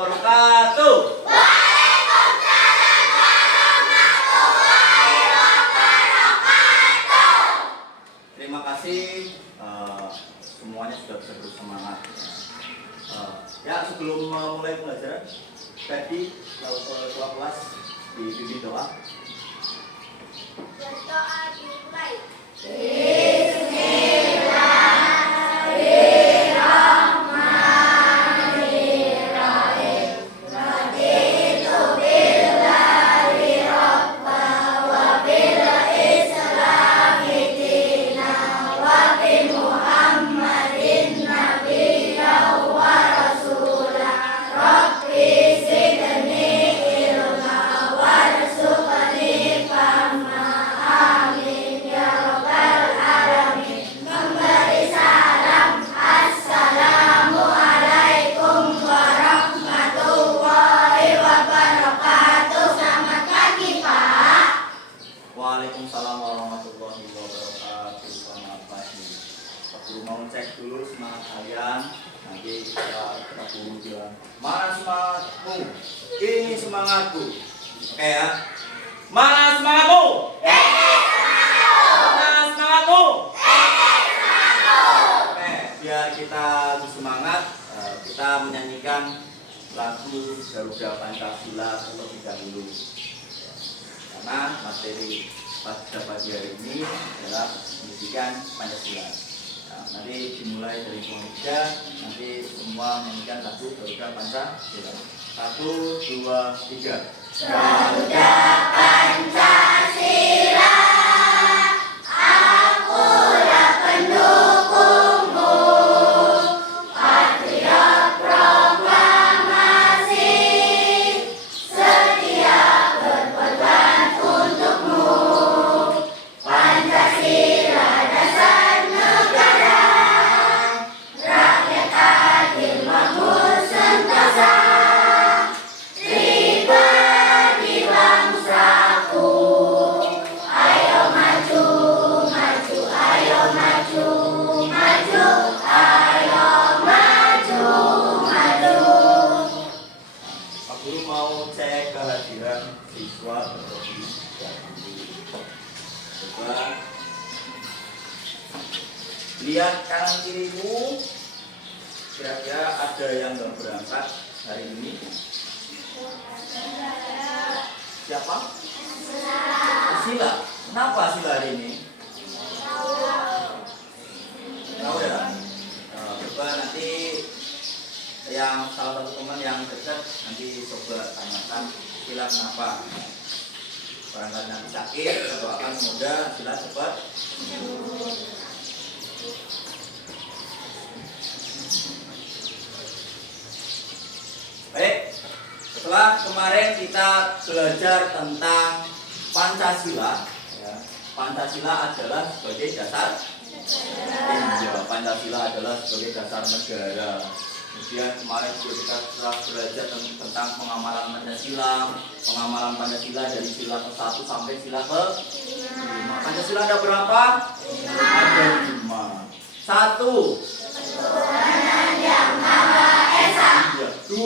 wabarakatuh. Waalaikumsalam warahmatullahi wabarakatuh. Terima kasih semuanya sudah bisa bersemangat. Ya, sebelum memulai pelajaran tadi ketua kelas dipimpin doa. Berdoa dimulai. Waalaikumsalam warahmatullahi wabarakatuh. Selamat pagi. Pak Guru mau cek dulu semangat kalian. Nanti kita guru bilang, mana semangatmu? Ini semangatku. Oke ya. Mana semangatmu? Mana semangatmu? Oke, biar kita bersemangat, kita menyanyikan lagu Garuda Pancasila terlebih dahulu. Karena materi pada pagi hari ini adalah pendidikan Pancasila. Nah, nanti dimulai dari kelompok 3, nanti semua menyanyikan lagu Garuda Pancasila. 1, 2, 3. Garuda Pancasila, akulah pendukungmu, patriot proklamasi, setia berkorban untukmu. Pancasila dasar negara, rakyat adil makmur sentosa, pribadi bangsaku. Ayo maju, maju, ayo maju, maju, ayo maju, maju. Pak Guru mau cek kehadiran siswa terlebih dahulu. Coba lihat kanan kirimu, kira-kira ada yang nggak berangkat hari ini? Siapa? Sila. Kenapa Sila hari ini? Tahu ya? Coba nanti yang salah satu teman yang dekat nanti coba tanyakan Sila kenapa. Barangkali nanti sakit, kita doakan semoga Sila cepat sembuh. Baik, setelah kemarin kita belajar tentang Pancasila, ya, Pancasila adalah sebagai dasar. Ya, Pancasila adalah sebagai dasar negara. Kemudian kemarin juga kita telah belajar tentang pengamalan Pancasila dari sila ke-1 sampai sila ke-5. Pancasila ada berapa? Ada 5. 1. Ketuhanan yang Maha Esa. 2.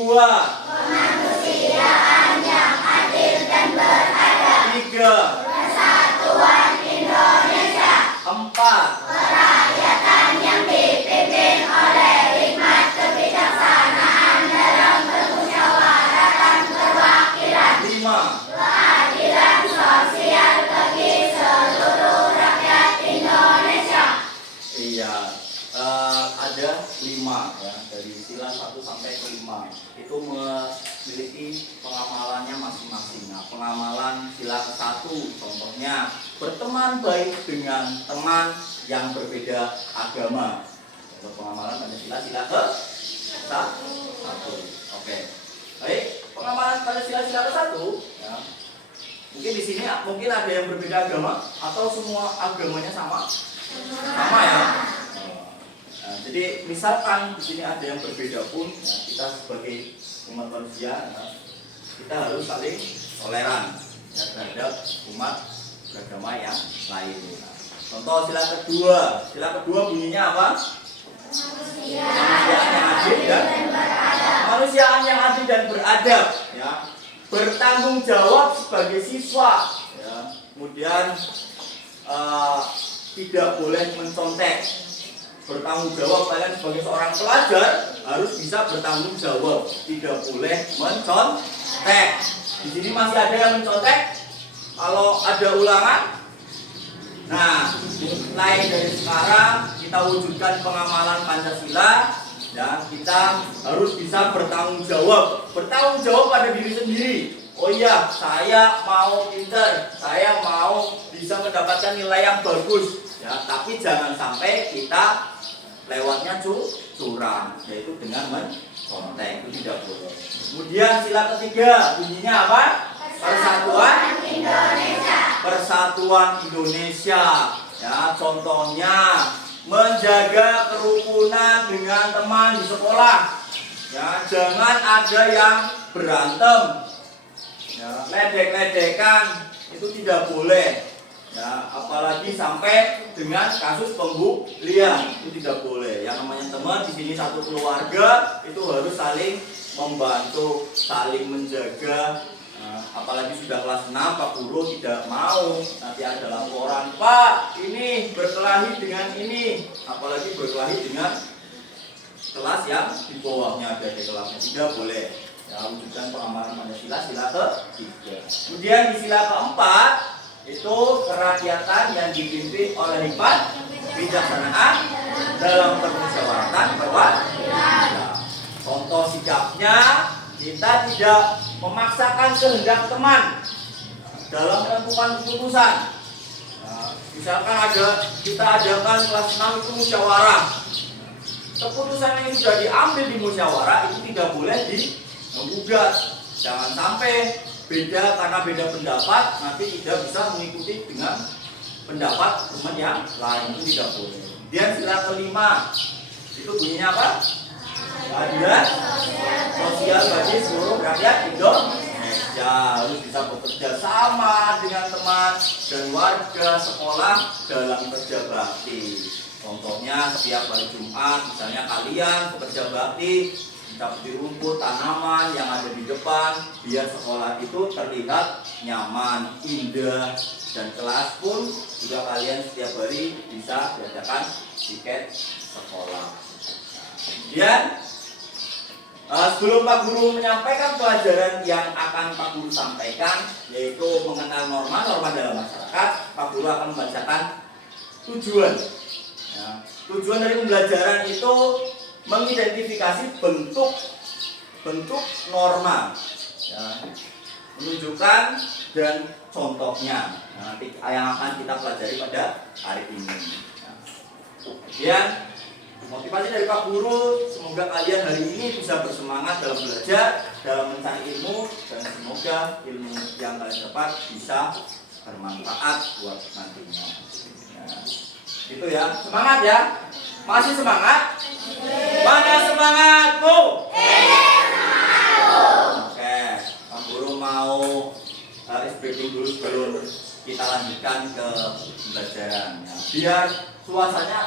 Kemanusiaan yang adil dan beradab. 3. Persatuan Indonesia. 4. Kerakyatan yang dipimpin oleh hikmat kebijaksanaan dalam permusyawaratan perwakilan. 5. Keadilan sosial bagi seluruh rakyat Indonesia. Iya, ada 5 ya, dari sila 1 sampai ke 5 itu memiliki pengamalannya masing-masing. Nah, pengamalan sila ke-1 contohnya berteman baik dengan teman yang berbeda agama. Untuk pengamalan Pancasila sila ke-1. Oke. Baik, pengamalan Pancasila sila ke-1 ya. Mungkin di sini mungkin ada yang berbeda agama atau semua agamanya sama? Sama ya. Nah, jadi misalkan di sini ada yang berbeda pun, ya, kita sebagai umat manusia, ya, kita harus saling toleran ya, terhadap umat beragama yang lain. Nah, contoh sila kedua bunyinya apa? Kemanusiaan yang adil dan beradab. kemanusiaan yang adil dan beradab, ya, bertanggung jawab sebagai siswa, ya, kemudian tidak boleh mencontek. Bertanggung jawab, kalian sebagai seorang pelajar harus bisa bertanggung jawab, tidak boleh mencontek. Di sini masih ada yang mencontek. Kalau ada ulangan, nah, mulai dari sekarang kita wujudkan pengamalan Pancasila, dan kita harus bisa bertanggung jawab pada diri sendiri. Oh iya, saya mau pintar, saya mau bisa mendapatkan nilai yang bagus, ya. Tapi jangan sampai kita lewatnya curang, yaitu dengan mencontek, itu tidak boleh. Kemudian sila ketiga bunyinya apa? Persatuan Indonesia. Persatuan Indonesia, ya, contohnya menjaga kerukunan dengan teman di sekolah, ya, jangan ada yang berantem, ya, ledek-ledekan, itu tidak boleh, ya, apalagi sampai dengan kasus pembulian, itu tidak boleh. Yang namanya teman di sini satu keluarga, itu harus saling membantu, saling menjaga. Apalagi sudah kelas 6, Pak Guru tidak mau nanti ada laporan, Pak ini berkelahi dengan ini, apalagi berkelahi dengan kelas yang di bawahnya, ada di kelasnya, tidak boleh, ya. Wujudkan pengamalan Pancasila, sila ketiga. Kemudian di sila keempat itu kerakyatan yang dipimpin oleh hikmat kebijaksanaan dalam permusyawaratan perwakilan. Contoh sikapnya, kita tidak memaksakan kehendak teman dalam menentukan keputusan. Nah, misalkan kita adakan kelas 6 itu musyawarah. Keputusan yang sudah diambil di musyawarah itu tidak boleh digugat. Jangan sampai karena beda pendapat nanti tidak bisa mengikuti dengan pendapat teman yang lain, itu tidak boleh. Dan sila kelima itu bunyinya apa? Keadilan sosial bagi seluruh rakyat Indonesia, harus bisa bekerja sama dengan teman dan warga sekolah dalam kerja bakti. Contohnya setiap hari Jumat, misalnya kalian bekerja bakti, mencabuti rumput tanaman yang ada di depan, biar sekolah itu terlihat nyaman, indah, dan kelas pun juga kalian setiap hari bisa diadakan tiket sekolah. Kemudian sebelum Pak Guru menyampaikan pelajaran yang akan Pak Guru sampaikan, yaitu mengenal norma-norma dalam masyarakat, Pak Guru akan membacakan tujuan. Ya, tujuan dari pembelajaran itu mengidentifikasi bentuk norma, ya, menunjukkan dan contohnya. Nah, nanti yang akan kita pelajari pada hari ini. Ya. Kemudian motivasi dari Pak Guru, semoga kalian hari ini bisa bersemangat dalam belajar, dalam mencari ilmu, dan semoga ilmu yang kalian dapat bisa bermanfaat buat nantinya. Ya. Itu ya, semangat ya. Masih semangat? Mana semangatmu? Oke, Pak Guru mau briefing dulu sebelum kita lanjutkan ke pembelajaran, ya. Biar suasananya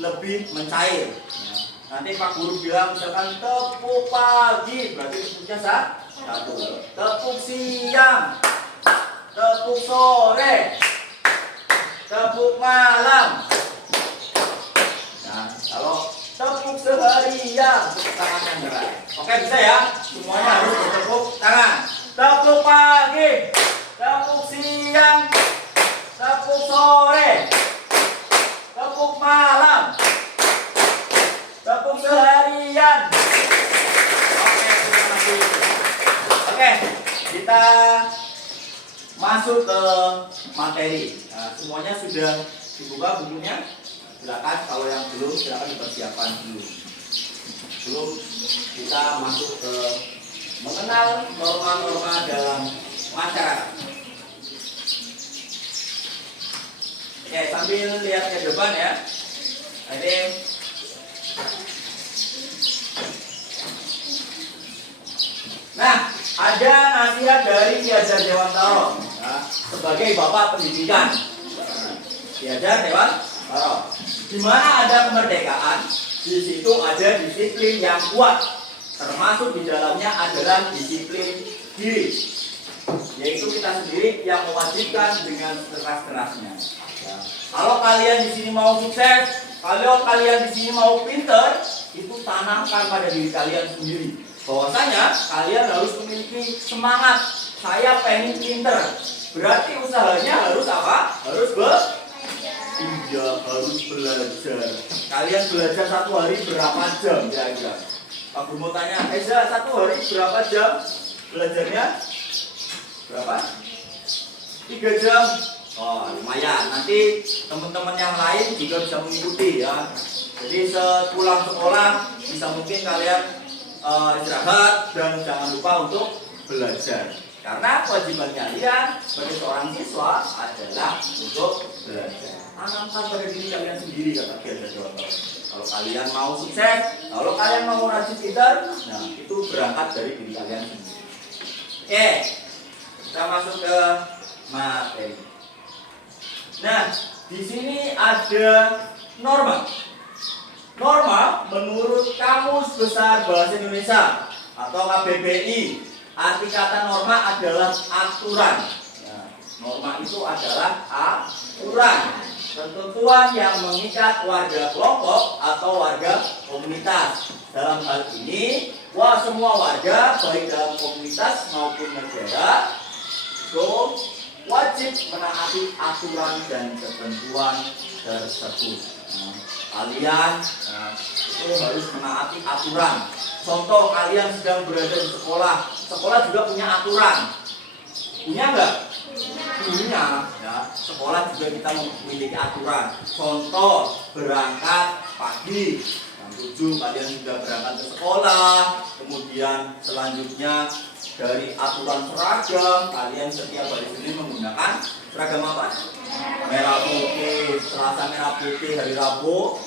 lebih mencair, ya. Nanti Pak Guru bilang misalkan tepuk pagi, berarti tepuknya satu. Tepuk siang, tepuk sore, tepuk malam. Nah, kalau tepuk seharian, tepuk tangan yang gerak. Oke, bisa ya? Semuanya harus bertepuk tangan. Tepuk pagi, tepuk siang, tepuk sore, tepuk malam, tepuk seharian. Oke, terima kasih. Oke, kita masuk ke materi. Nah, semuanya sudah dibuka bukunya. Silakan, kalau yang belum silakan dipersiapkan dulu. Sebelum kita masuk ke mengenal norma-norma dalam masyarakat. Oke, sambil lihat ke depan ya. Jadi nah, ada nasihat dari Ki Hajar Dewantara, nah, sebagai Bapak Pendidikan. Ki Hajar Dewantara. Di mana ada kemerdekaan, di situ ada disiplin yang kuat. termasuk di dalamnya adalah disiplin diri, yaitu kita sendiri yang mewajibkan dengan sekeras-kerasnya. Ya. Kalau kalian di sini mau sukses, kalau kalian di sini mau pinter, itu tanamkan pada diri kalian sendiri. Bahwasanya kalian harus memiliki semangat. Saya pengen pinter. Berarti usahanya harus apa? Harus iya, harus belajar. Kalian belajar satu hari berapa jam kira-kira? Pak Guru mau tanya, Eza satu hari berapa jam belajarnya? Berapa? 3 jam. Oh, lumayan. Nanti teman-teman yang lain juga bisa mengikuti ya. Jadi sepulang sekolah bisa mungkin kalian istirahat dan jangan lupa untuk belajar. Karena kewajiban kalian sebagai seorang siswa adalah untuk belajar. Tanamkan pada diri kalian sendiri, kata Kiai Jodoh. Kalau kalian mau sukses, kalau kalian mau rajin pintar, nah itu berangkat dari diri kalian sendiri. Oke, kita masuk ke materi. Nah, di sini ada norma. Norma menurut Kamus Besar Bahasa Indonesia atau KBBI, arti kata norma adalah aturan. Nah, norma itu adalah aturan, ketentuan yang mengikat warga kelompok atau warga komunitas. Dalam hal ini, semua warga baik dalam komunitas maupun negara itu wajib menaati aturan dan ketentuan tersebut. Nah, kalian itu harus menaati aturan. Contoh, kalian sedang berada di sekolah, sekolah juga punya aturan. Punya nggak? Punya. Ya, sekolah juga kita memiliki aturan. Contoh, berangkat pagi jam 7 kalian sudah berangkat ke sekolah. Kemudian selanjutnya dari aturan seragam, kalian setiap hari Senin menggunakan seragam apa? Merah putih. Selasa merah putih, hari Rabu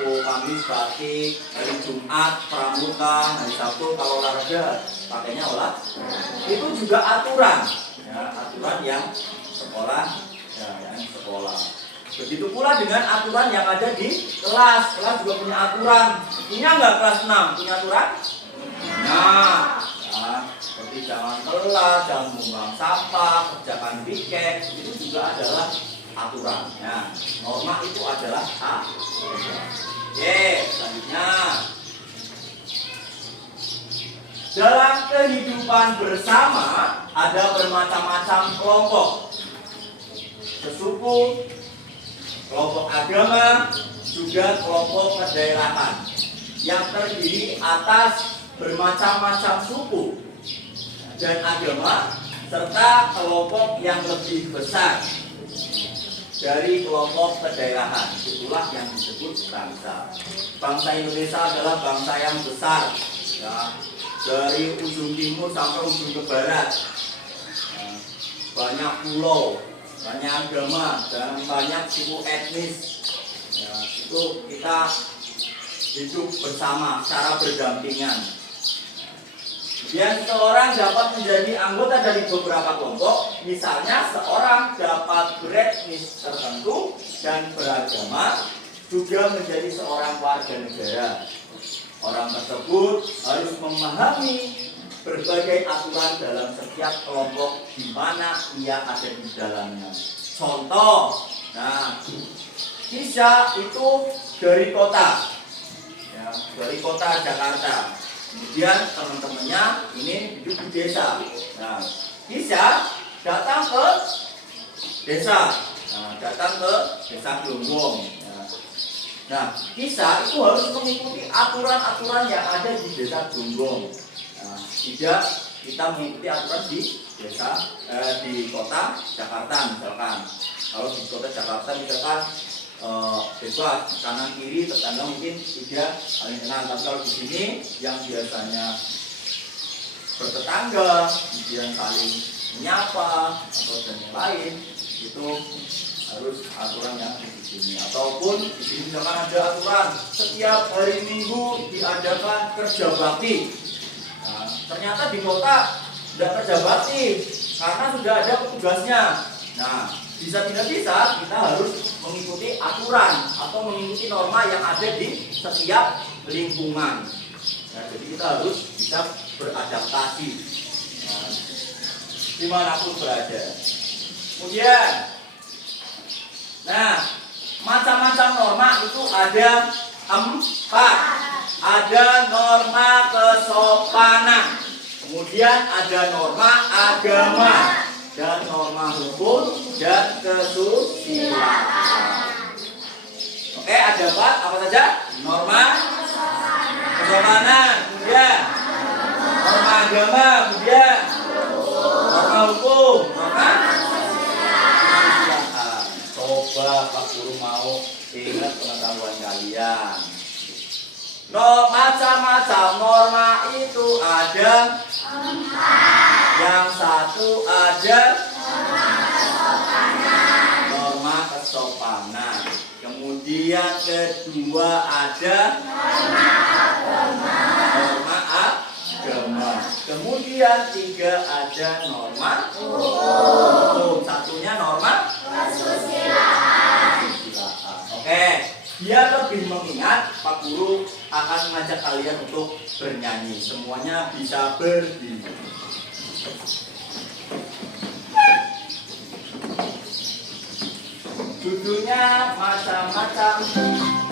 Kamis batik, hari Jumat pramuka, hari Sabtu kalau olahraga pakainya itu juga aturan ya, aturan yang sekolah ya, yang sekolah. Begitu pula dengan aturan yang ada di kelas juga punya aturan. Punya nggak kelas 6? Punya aturan? Nah, ya, seperti jangan telat, jangan membuang sampah, kerjakan piket, itu juga adalah aturan. Ya, norma itu adalah aturan. Oke, selanjutnya. Dalam kehidupan bersama ada bermacam-macam kelompok. Sesuku, kelompok agama, juga kelompok kedaerahan yang terdiri atas bermacam-macam suku dan agama serta kelompok yang lebih besar dari kelompok kedaerahan. Itulah yang disebut bangsa. Bangsa Indonesia adalah bangsa yang besar ya, dari ujung timur sampai ujung ke barat. Banyak pulau, banyak agama, dan banyak suku etnis ya, itu kita hidup bersama secara berdampingan. Dan seorang dapat menjadi anggota dari beberapa kelompok. Misalnya seorang dapat beretnis tertentu dan beragama, juga menjadi seorang warga negara. Orang tersebut harus memahami berbagai aturan dalam setiap kelompok di mana ia ada di dalamnya. Contoh, nah, Kisah itu dari kota, ya, dari kota Jakarta. Kemudian teman-temannya ini hidup di desa. Nah, Kisah datang ke desa, datang ke desa Glonggong. Nah, Kisah itu harus mengikuti aturan-aturan yang ada di desa Glonggong. Tidak kita mengikuti aturan di desa di kota Jakarta misalkan. Kalau di kota Jakarta misalkan bebas kanan kiri tetangga mungkin tidak saling kenal, tapi kalau di sini yang biasanya bertetangga kemudian saling menyapa atau dan yang lain itu harus aturan yang ada di sini. Ataupun di sini misalkan ada aturan setiap hari Minggu diadakan kerja bakti. Nah, ternyata di kota tidak kerja bakti karena sudah ada petugasnya. Nah, bisa tidak bisa kita harus mengikuti aturan atau mengikuti norma yang ada di setiap lingkungan. Nah, jadi kita harus bisa beradaptasi dimanapun berada. Kemudian, nah, macam-macam norma itu ada 4. Ada norma kesopanan, kemudian ada norma agama, dan norma hukum, dan kesusilaan. Oke, ada 4, apa saja? Norma kesopanan, kemudian norma agama, kemudian norma hukum, norma kesusilaan. Coba Pak Guru mau ingat pengetahuan kalian. Macam-macam norma itu ada 4. Yang satu ada norma kesopanan. Kemudian kedua ada norma agama. Kemudian 3 ada norma hukum. Satunya norma kesusilaan. Oke. Biar lebih mengingat, Pak Guru akan mengajak kalian untuk bernyanyi. Semuanya bisa berdiri. Judulnya macam-macam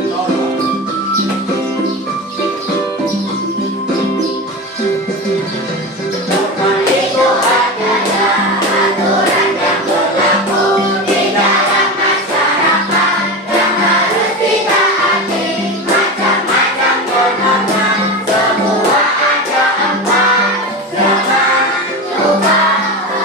norma. Norma itu adalah aturan yang berlaku di dalam masyarakat yang harus ditaati. Macam-macam norma, semua ada 4. Jangan lupa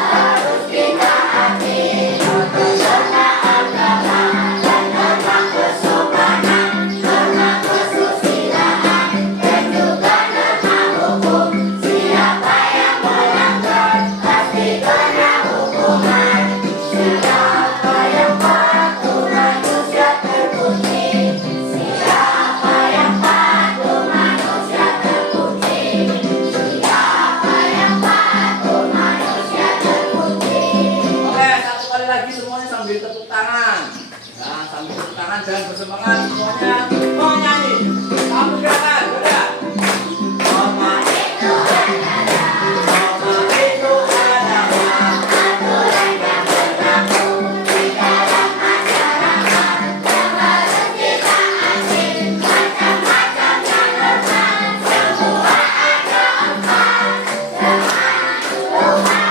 harus ditaati. Norma agama dan norma kesopanan, norma kesusilaan, dan juga norma hukum. Siapa yang melanggar pasti kena hukuman. Siapa yang patuh manusia terpuji. Siapa yang patuh manusia terpuji. Siapa yang patuh manusia terpuji. Oke, satu kali lagi semuanya sambil tepuk tangan. Nah, sambil tepuk tangan dan bersemangat semuanya menyanyi. Satu gerakan, udah. Norma itu adalah aturan yang berlaku di dalam masyarakat yang harus ditaati. Macam-macamnya norma, semua ada 4. Jangan lupa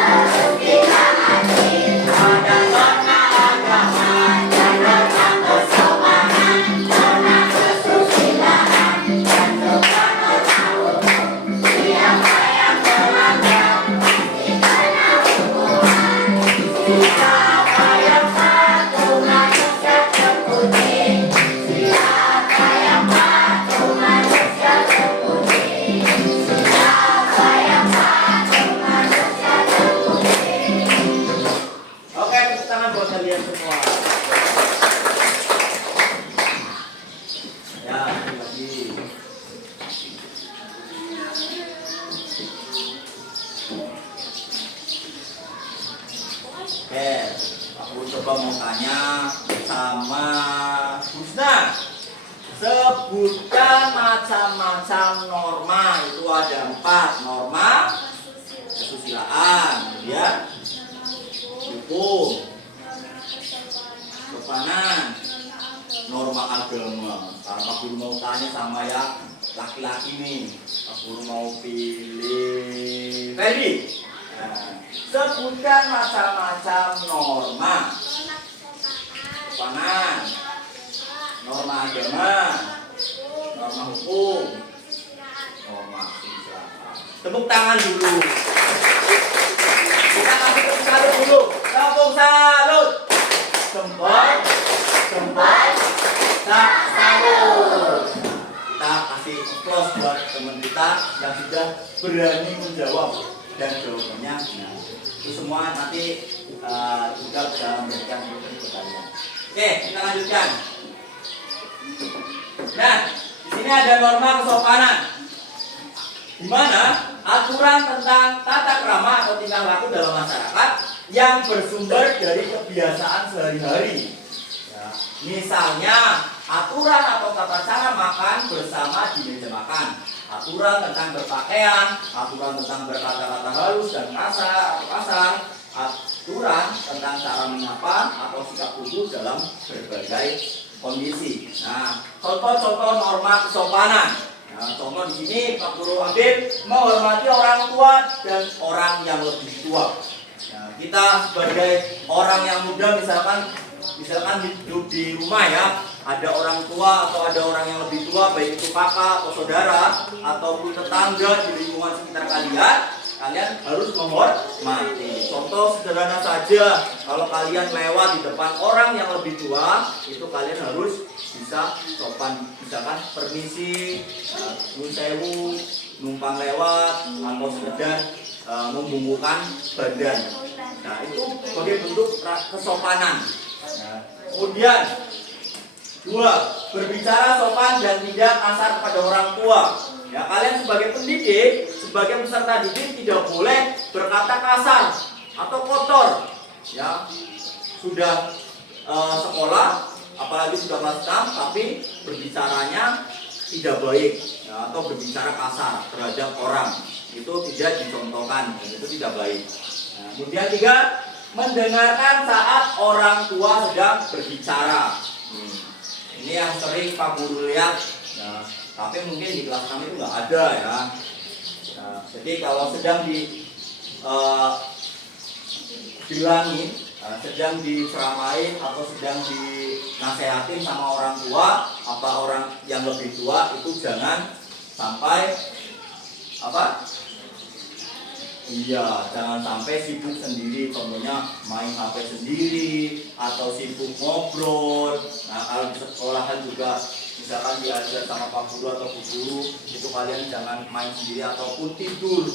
harus ditaati. Ada norma agama dan norma kesopanan, norma kesusilaan, dan juga norma hukum. Siapa yang melanggar pasti kena hukuman. Siapa yang patuh manusia terpuji. Siapa yang patuh manusia terpuji. Siapa yang patuh manusia terpuji. Oke, tepuk tangan buat kalian semua. Ya, lagi. Oke, aku coba mau tanya sama Husna. Sebutkan macam-macam norma. Itu ada 4 norma kesusilaan, kemudian hukum, kesopanan, norma agama. Karena Pak Guru mau tanya sama yang laki-laki nih, Pak Guru mau pilih Ferdi. Nah, sebutkan macam-macam norma. Kesopanan, norma agama, norma hukum, norma kesusilaan. Tepuk tangan dulu. Kita kasih tepuk salut dulu. Tepuk salut. Jempol, jempol, salut. Kita kasih applause buat teman kita yang sudah berani menjawab dan jawabannya benar. Itu semua nanti juga bisa memberikan pertanyaan. Oke, kita lanjutkan. Nah, di sini ada norma kesopanan, di mana aturan tentang tata krama atau tingkah laku dalam masyarakat yang bersumber dari kebiasaan sehari-hari. Ya, misalnya aturan atau tata cara makan bersama di meja makan, aturan tentang berpakaian, aturan tentang berkata-kata halus dan kasar, aturan tentang cara menyapa atau sikap tubuh dalam berbagai kondisi. Nah, contoh-contoh norma kesopanan. Nah, contoh di sini Pak Guru Habib menghormati orang tua dan orang yang lebih tua. Nah, kita sebagai orang yang muda misalkan hidup di rumah ya, ada orang tua atau ada orang yang lebih tua, baik itu kakak atau saudara ataupun tetangga di lingkungan sekitar kalian harus menghormati. Contoh sederhana saja, kalau kalian lewat di depan orang yang lebih tua, itu kalian harus bisa sopan, misalkan permisi, nyuwun sewu, numpang lewat, atau sekedar membungkukkan badan. Nah, itu sebagai bentuk kesopanan. Nah, kemudian 2. Berbicara sopan dan tidak kasar kepada orang tua. Ya, kalian sebagai pendidik, sebagai peserta didik tidak boleh berkata kasar atau kotor. Ya, sudah sekolah, apalagi sudah kelas 6, tapi berbicaranya tidak baik ya, atau berbicara kasar terhadap orang, itu tidak dicontohkan, itu tidak baik. Nah, kemudian 3. Mendengarkan saat orang tua sedang berbicara. Ini yang sering Pak Guru lihat. Nah, tapi mungkin di kelas kami itu nggak ada ya. Nah, jadi kalau sedang dibilangin, sedang diceramain atau sedang dinasehatin sama orang tua, apa orang yang lebih tua, itu jangan sampai jangan sampai sibuk sendiri, contohnya main HP sendiri atau sibuk ngobrol. Nah, kalau di sekolahan juga misalkan diajar sama Pak Guru atau Bu Guru, itu kalian jangan main sendiri ataupun tidur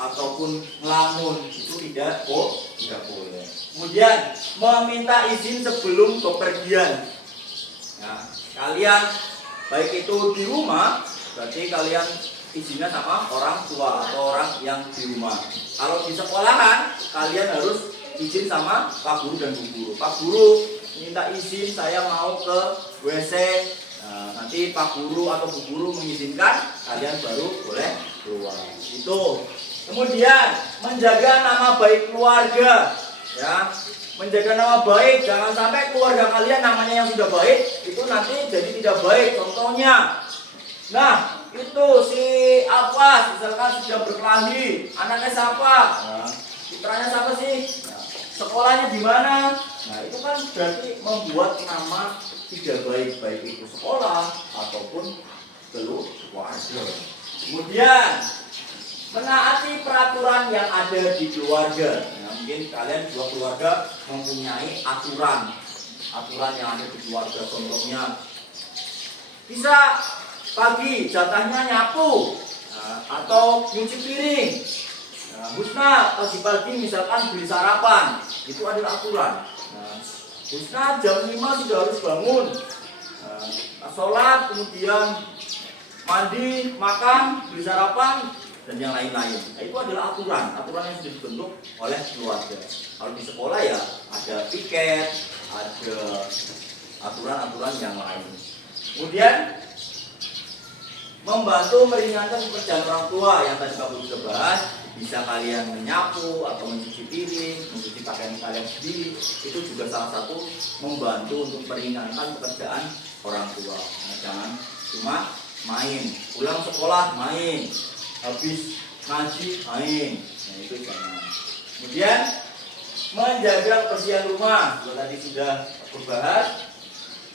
ataupun ngelamun, itu tidak boleh. Kemudian meminta izin sebelum bepergian. Nah, kalian baik itu di rumah, berarti kalian izinnya sama orang tua atau orang yang di rumah. Kalau di sekolahan, kalian harus izin sama Pak Guru dan Bu Guru. Pak Guru minta izin, saya mau ke WC. Nah, nanti Pak Guru atau Bu Guru mengizinkan, kalian baru boleh keluar. Itu. Kemudian menjaga nama baik keluarga. Ya, menjaga nama baik, jangan sampai keluarga kalian namanya yang sudah baik itu nanti jadi tidak baik. Contohnya, nah itu si Apas misalkan sudah berkelahi, anaknya siapa? Nah, putranya siapa sih? Nah, sekolahnya di mana? Nah, itu kan berarti membuat nama tidak baik, baik itu sekolah ataupun keluarga. Kemudian menaati peraturan yang ada di keluarga. Nah, mungkin kalian juga keluarga mempunyai aturan yang ada di keluarga. Contohnya bisa pagi jatahnya nyapu, atau nyuci piring. Nah, Husna pagi-pagi misalkan beli sarapan, itu adalah aturan. Nah, Husna jam 5 sudah harus bangun, sholat, kemudian mandi, makan, beli sarapan, dan yang lain-lain. Nah, itu adalah aturan yang sudah dibentuk oleh keluarga. Kalau di sekolah ya ada piket, ada aturan-aturan yang lain. Kemudian membantu meringankan pekerjaan orang tua yang tadi Pak Guru sudah bahas. Bisa kalian menyapu atau mencuci piring, mencuci pakaian kalian sendiri, itu juga salah satu membantu untuk meringankan pekerjaan orang tua. Nah, jangan cuma main, pulang sekolah main, habis ngaji main. Nah, itu jangan. Kemudian menjaga kebersihan rumah, tadi sudah berbahas.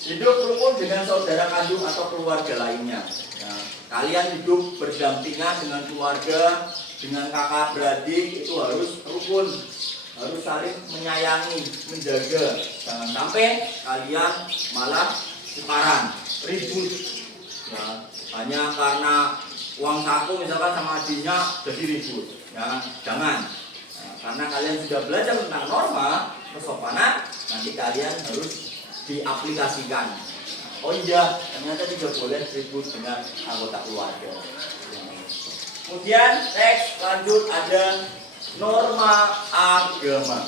Hidup rukun dengan saudara kandung atau keluarga lainnya. Nah, kalian hidup berdampingan dengan keluarga, dengan kakak beradik, itu harus rukun, harus saling menyayangi, menjaga. Jangan sampai kalian malah tukaran, ribut. Ya, hanya karena uang saku misalkan sama adiknya jadi ribut. Ya, jangan. Nah, karena kalian sudah belajar tentang norma kesopanan, nanti kalian harus diaplikasikan. Oh iya, ternyata tidak boleh ribut dengan anggota keluarga. Kemudian teks lanjut ada norma agama.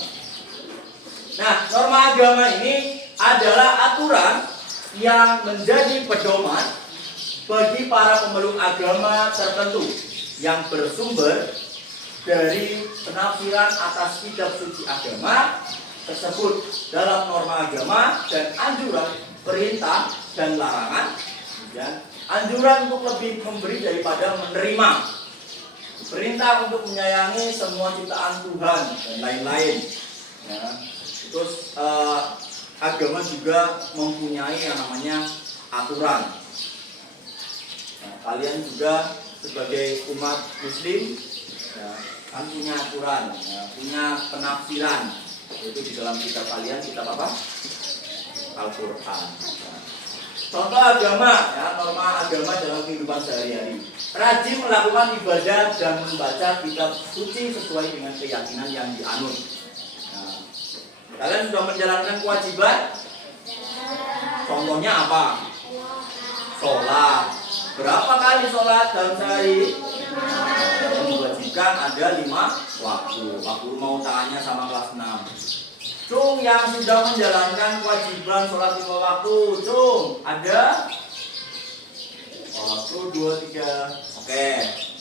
Nah, norma agama ini adalah aturan yang menjadi pedoman bagi para pemeluk agama tertentu yang bersumber dari penafsiran atas kitab suci agama tersebut dalam norma agama dan anjuran, perintah dan larangan, dan anjuran untuk lebih memberi daripada menerima, perintah untuk menyayangi semua ciptaan Tuhan dan lain-lain. Ya. Terus agama juga mempunyai yang namanya aturan. Nah, kalian juga sebagai umat Muslim ya, kan punya aturan, ya, punya penafsiran. Itu di dalam kitab kalian, kitab apa? Al-Quran. Ya. Contoh agama, ya, norma agama dalam kehidupan sehari-hari. Rajin melakukan ibadah dan membaca kitab suci sesuai dengan keyakinan yang dianut. Nah, kalian sudah menjalankan kewajiban? Contohnya apa? Sholat. Berapa kali sholat dalam sehari? Yang diwajibkan ada 5 waktu. Aku mau tanya sama kelas 6. Cung, yang sudah menjalankan kewajiban sholat 5 waktu, Cung, ada? 1, 2, 3. Oke,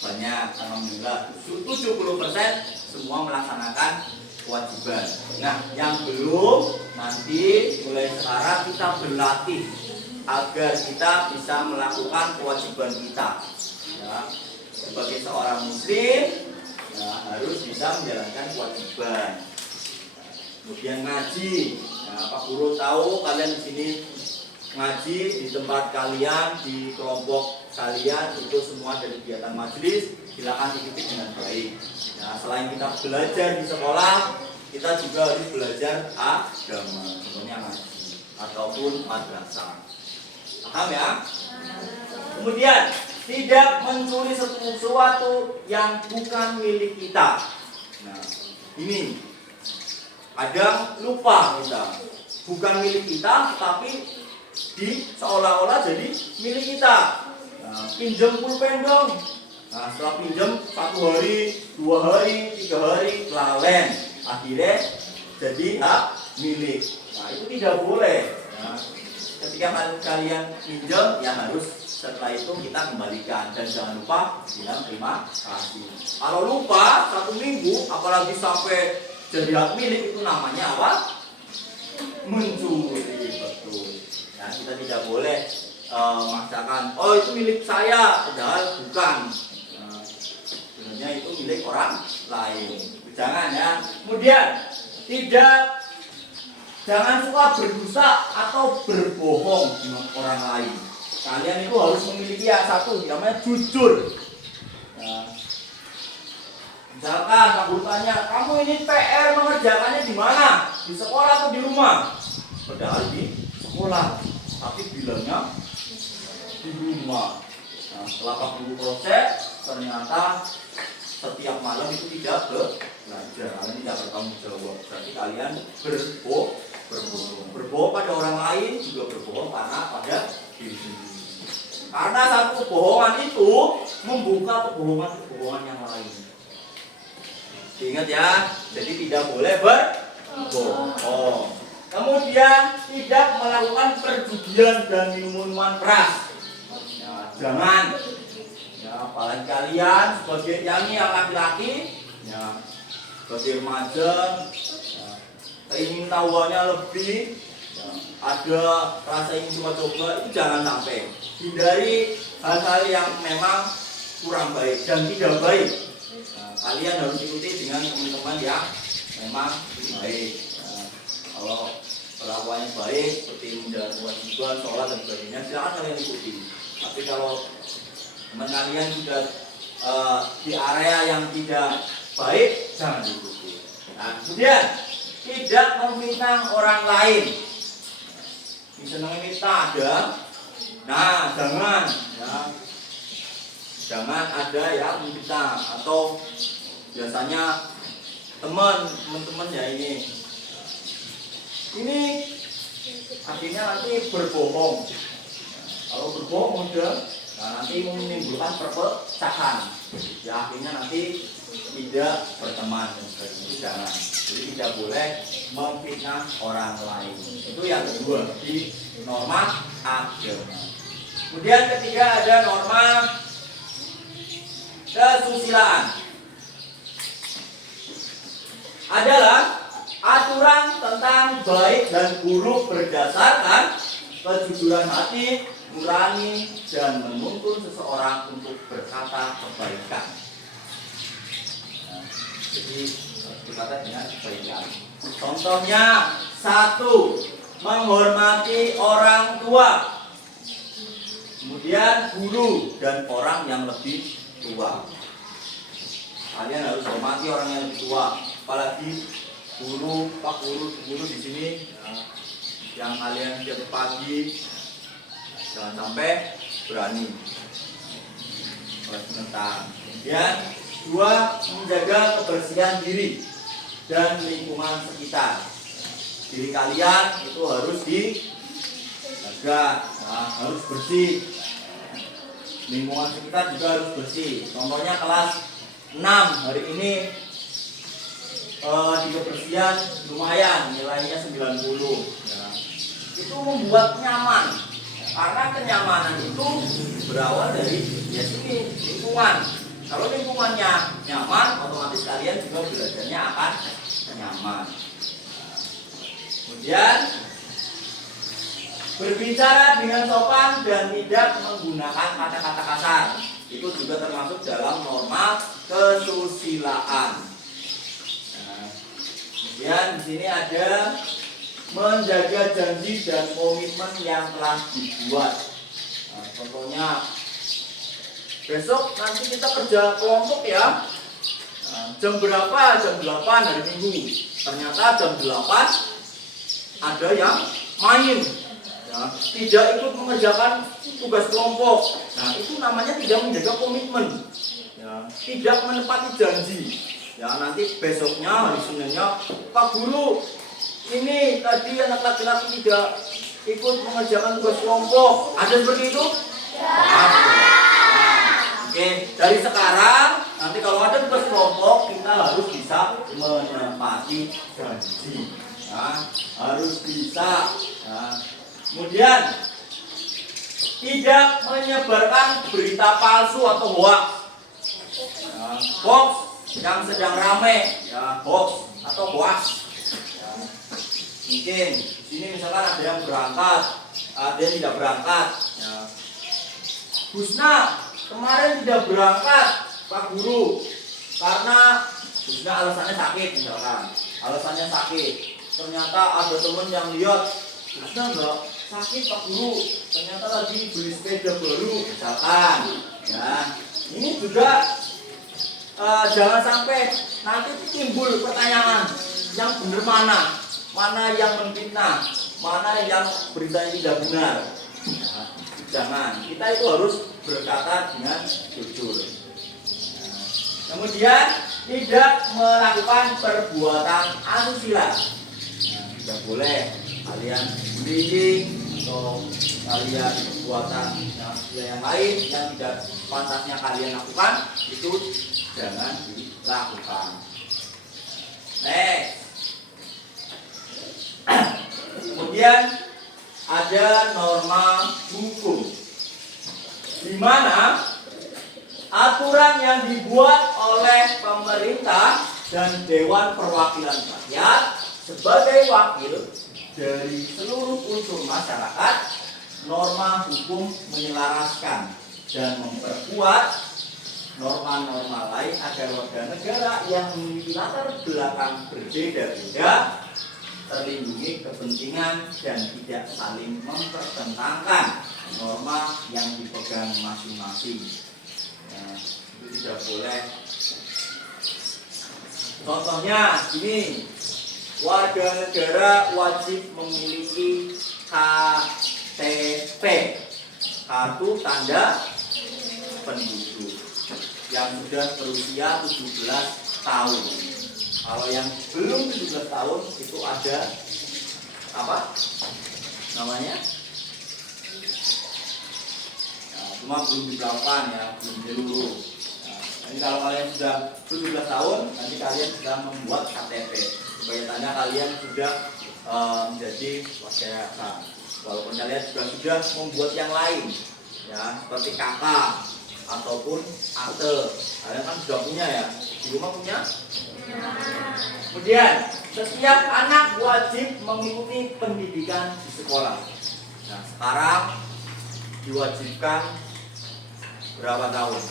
banyak. Alhamdulillah 70% semua melaksanakan kewajiban. Nah, yang belum, nanti mulai sekarang kita berlatih agar kita bisa melakukan kewajiban kita. Ya, sebagai seorang muslim, ya, harus bisa menjalankan kewajiban. Kemudian ngaji. Nah, Pak Guru tahu kalian di sini ngaji di tempat kalian, di kelompok kalian itu semua dari kegiatan majelis, silakan diikuti dengan baik. Nah, selain kita belajar di sekolah, kita juga harus belajar agama, contohnya ngaji ataupun madrasah. Paham ya? Kemudian tidak mencuri sesuatu yang bukan milik kita. Nah, ini kadang lupa kita, bukan milik kita, tapi seolah-olah jadi milik kita. Nah, pinjam pulpen dong. Nah, setelah pinjam 1 hari, 2 hari, 3 hari, lalen, akhirnya jadi hak milik. Nah, itu tidak boleh. Nah, ketika kalian pinjam, ya harus setelah itu kita kembalikan, dan jangan lupa bilang terima kasih. Kalau lupa 1 minggu, apalagi sampai jadi hak milik, itu namanya apa? Mencuri. Betul. Nah, kita tidak boleh memaksakan, oh itu milik saya, padahal bukan. Nah, sebenarnya itu milik orang lain. Jangan ya. Kemudian jangan suka berdosa atau berbohong dengan orang lain. Kalian itu harus memiliki yang satu, namanya jujur. Nah, misalkan Pak Guru tanya, kamu ini PR mengerjakannya di mana? Di sekolah atau di rumah? Padahal di sekolah, tapi bilangnya di rumah. Nah, setelah Pak Guru proses, ternyata setiap malam itu tidak belajar, kalian tidak bertanggung jawab. Berarti kalian berbohong pada orang lain, juga berbohong pada diri sendiri. Karena satu kebohongan itu membuka kebohongan yang lain. Ingat ya, jadi tidak boleh berbohong. Kemudian tidak melakukan perjudian dan minuman keras. Ya, jangan. Ya, apalagi kalian sebagai yang laki-laki, ya, sebagai remaja, ya, ingin tahuannya lebih, ya, ada rasa ingin coba-coba, itu jangan sampai. Hindari hal-hal yang memang kurang baik dan tidak baik. Nah, kalian harus ikuti dengan teman-teman yang memang baik. Nah, kalau perlakuannya baik, seperti menjalankan kewajiban, sholat dan sebagainya, silakan kalian ikuti. Tapi kalau teman kalian sudah di area yang tidak baik, jangan diikuti. Nah, kemudian tidak meminta orang lain. Misalnya minta ada, nah jangan, ya, jangan ada yang meminta. Atau biasanya teman-teman ya ini akhirnya nanti berbohong. Kalau berbohong udah, Nah, nanti menimbulkan perpecahan. Ya akhirnya nanti tidak berteman dan sebagainya. Itu jangan. Jadi tidak boleh memfitnah orang lain. Itu yang kedua di norma agama. Kemudian ketiga ada norma kesusilaan. Adalah aturan tentang baik dan buruk berdasarkan kejujuran hati, nurani, dan menuntun seseorang untuk berkata kebaikan. Nah, jadi berkata dengan kebaikan. Contohnya, 1. Menghormati orang tua. Kemudian guru dan orang yang lebih tua. Kalian harus hormati orang yang lebih tua. Apalagi guru, pak guru di sini ya, yang kalian tiap pagi jangan sampai berani menentang. Kemudian 2. Menjaga kebersihan diri dan lingkungan sekitar. Diri kalian itu harus dijaga, harus bersih. Lingkungan sekitar juga harus bersih. Contohnya kelas 6 hari ini di kebersihan lumayan, nilainya 90 ya. Itu membuat nyaman, karena kenyamanan itu berawal dari sini lingkungan. Kalau lingkungannya nyaman, otomatis kalian juga belajarnya akan nyaman. Kemudian berbicara dengan sopan dan tidak menggunakan kata-kata kasar. Itu juga termasuk dalam norma kesusilaan. Kemudian di sini ada menjaga janji dan komitmen yang telah dibuat. Nah, contohnya besok nanti kita kerja kelompok ya. Nah, jam berapa? Jam 8 hari Minggu. Ternyata jam 8 ada yang main. Ya, tidak ikut mengerjakan tugas kelompok. Nah, itu namanya tidak menjaga komitmen. Ya, tidak menepati janji. Ya, nanti besoknya hari Seninnya, Pak Guru, ini tadi anak laki-laki tidak ikut mengerjakan tugas kelompok. Ada seperti itu? Ya. Nah, oke, dari sekarang nanti kalau ada tugas kelompok kita harus bisa menepati janji. Ya, harus bisa. Ya. Kemudian tidak menyebarkan berita palsu atau hoax. Ya, hoax yang sedang rame, ya hoax atau hoax. Ya. Mungkin di sini misalkan ada yang berangkat, ada yang tidak berangkat. Ya. Husna kemarin tidak berangkat, Pak Guru, karena Husna alasannya sakit misalkan, alasannya sakit. Ternyata ada teman yang lihat Husna enggak sakit Pak Guru, ternyata lagi beli sepeda baru misalkan. Ya, ini juga jangan sampai nanti timbul pertanyaan yang benar mana yang menfitnah, mana yang beritanya tidak benar. Nah, jangan, kita itu harus berkata dengan jujur. Nah, kemudian tidak melakukan perbuatan asusila. Nah, tidak boleh kalian bullying atau kalian perbuatan yang lain yang tidak pantasnya kalian lakukan, itu jangan dilakukan. Next. Kemudian ada norma hukum, di mana aturan yang dibuat oleh pemerintah dan Dewan Perwakilan Rakyat sebagai wakil dari seluruh unsur masyarakat, norma hukum menyelaraskan dan memperkuat norma-norma lain agar warga negara yang memiliki latar belakang berbeda-beda terlindungi kepentingan dan tidak saling mempertentangkan norma yang dipegang masing-masing. Ya, itu tidak boleh. Contohnya ini, warga negara wajib memiliki KTP, kartu tanda penduduk, yang sudah berusia 17 tahun. Kalau yang belum 17 tahun itu ada apa namanya? Nah, cuma belum diberlakukan ya, belum dulu. Nah, nanti kalau kalian sudah 17 tahun, nanti kalian sudah membuat KTP supaya tanda kalian sudah menjadi warga yayasan. Walaupun kalian juga sudah membuat yang lain, ya seperti KK ataupun akte, kalian kan sudah punya ya, di rumah punya. Kemudian setiap anak wajib mengikuti pendidikan di sekolah. Nah sekarang diwajibkan berapa tahun?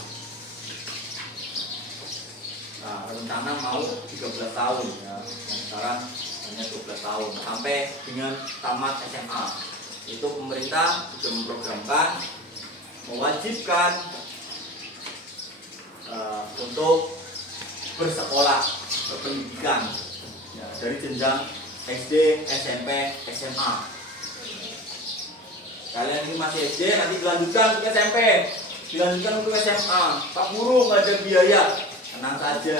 Nah rencana mau 13 tahun ya, yang sekarang hanya 12 tahun sampai dengan tamat SMA. Itu pemerintah sudah memprogramkan mewajibkan untuk bersekolah berpendidikan ya, dari jenjang SD, SMP, SMA. Kalian ini masih SD, nanti dilanjutkan ke SMP, dilanjutkan ke SMA. Pak Guru nggak ada biaya, tenang saja.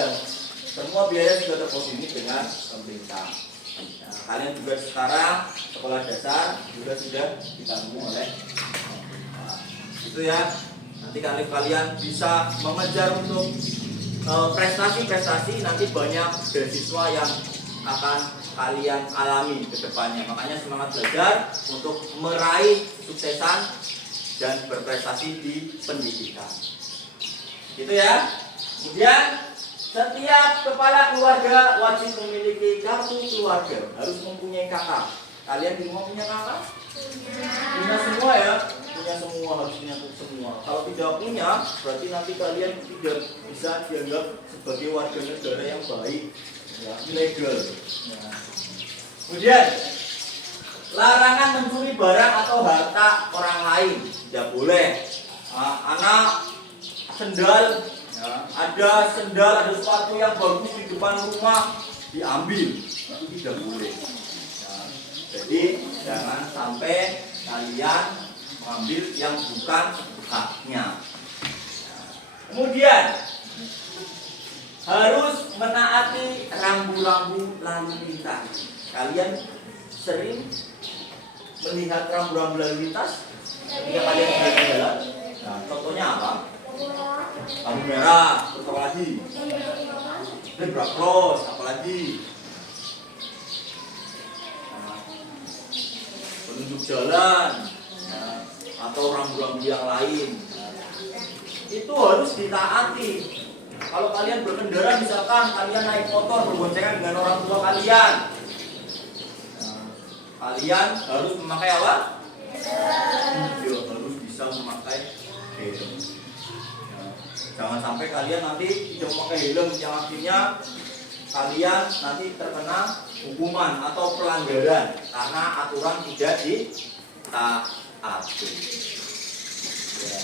Semua biaya sudah terkoordinir dengan pemerintah. Nah, kalian juga sekarang sekolah dasar juga sudah ditanggung oleh pemerintah. Itu ya. Nanti kalian bisa mengejar untuk prestasi-prestasi, nanti banyak beasiswa yang akan kalian alami ke depannya. Makanya semangat belajar untuk meraih kesuksesan dan berprestasi di pendidikan. Gitu ya. Kemudian setiap kepala keluarga wajib memiliki kartu keluarga, harus mempunyai kakak. Kalian di rumah punya kakak? Punya semua ya? Punya semua, harus punya semua. Kalau tidak punya, berarti nanti kalian tidak bisa dianggap sebagai warga negara yang baik, ya, ilegal. Ya. Kemudian, larangan mencuri barang atau harta orang lain, tidak boleh. Anak sendal, ya, ada sendal, ada sepatu yang bagus di depan rumah, diambil, itu tidak boleh. Ya. Jadi jangan sampai kalian mengambil yang bukan haknya. Kemudian harus menaati rambu-rambu lalu lintas. Kalian sering melihat rambu-rambu lalu lintas ketika kalian berada di jalan. Nah, contohnya apa? Lampu merah, terus apa lagi? Zebra cross, apalagi? Nah, penunjuk jalan, nah, atau rambu-rambu yang lain. Nah, itu harus ditaati. Kalau kalian berkendara, misalkan kalian naik motor berboncengan dengan orang tua kalian, nah, kalian harus memakai apa? Iya, harus bisa memakai helm. Nah, jangan sampai kalian nanti tidak memakai helm, yang akhirnya kalian nanti terkena hukuman atau pelanggaran karena aturan tidak ditaati. Ya.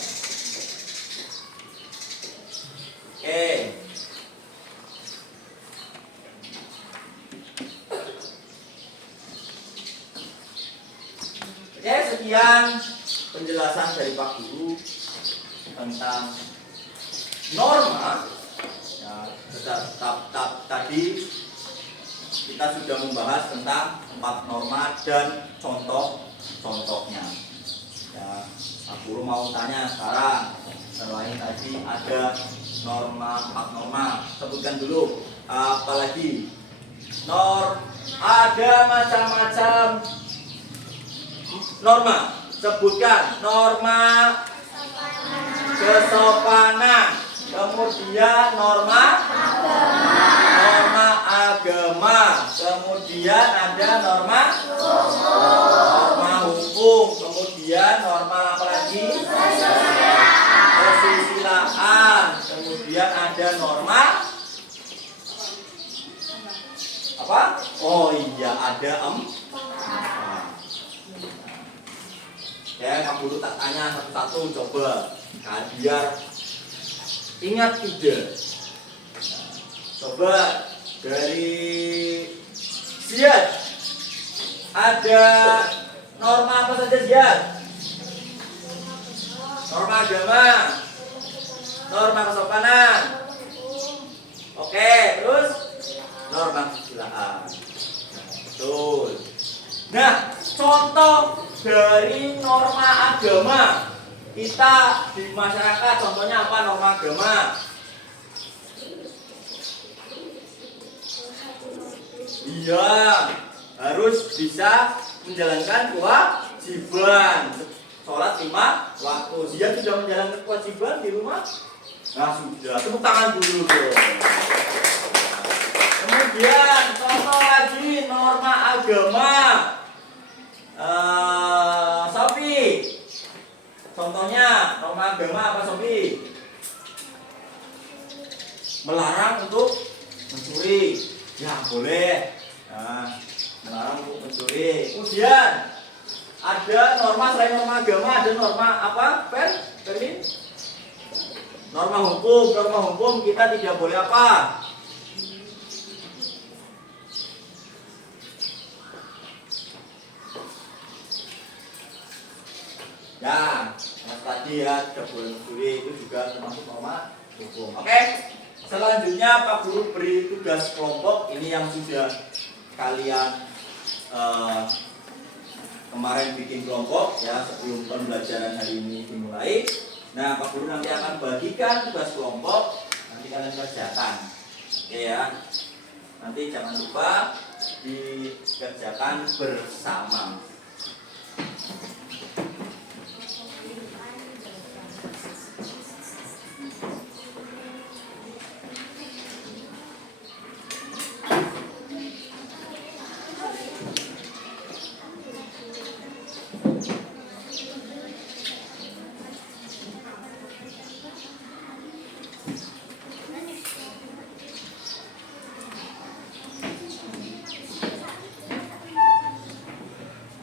Oke. Oke, sekian penjelasan dari Pak Guru tentang norma. Ya, tadi kita sudah membahas tentang 4 norma dan contoh-contohnya. Ya, Pak Guru mau tanya sekarang, selain tadi ada norma, 4 norma, sebutkan dulu apalagi ada macam-macam norma. Sebutkan norma kesopanan, kemudian norma agama, kemudian ada norma hukum, kemudian norma apa lagi? Kesusilaan, kemudian ada norma apa? Oh iya, ada ya, Pak Guru tak tanya satu-satu, coba biar ingat tidak. Coba dari Ziad, ada norma apa saja Ziad? Norma agama, norma kesopanan, oke, terus norma kesusilaan. Betul. Nah, contoh dari norma agama kita di masyarakat contohnya apa norma agama? Iya, harus bisa menjalankan kewajiban sholat 5 waktu. Dia sudah menjalankan kewajiban di rumah? Nah sudah, tepuk tangan dulu dong. Kemudian contoh lagi norma agama. Sofi, contohnya norma agama apa Sofi? Melarang untuk mencuri. Ya boleh. Nah, melarang untuk mencuri. Kemudian ada norma selain norma agama, ada norma apa? Perlin? Norma hukum. Norma hukum kita tidak boleh apa? Ya, mas tadi ya tidak boleh mencuri itu juga termasuk norma hukum. Oke. Selanjutnya Pak Guru beri tugas kelompok ini yang sudah kalian kemarin bikin kelompok ya sebelum pembelajaran hari ini dimulai. Nah Pak Guru nanti akan bagikan tugas kelompok, nanti kalian kerjakan. Oke ya. Nanti jangan lupa dikerjakan bersama.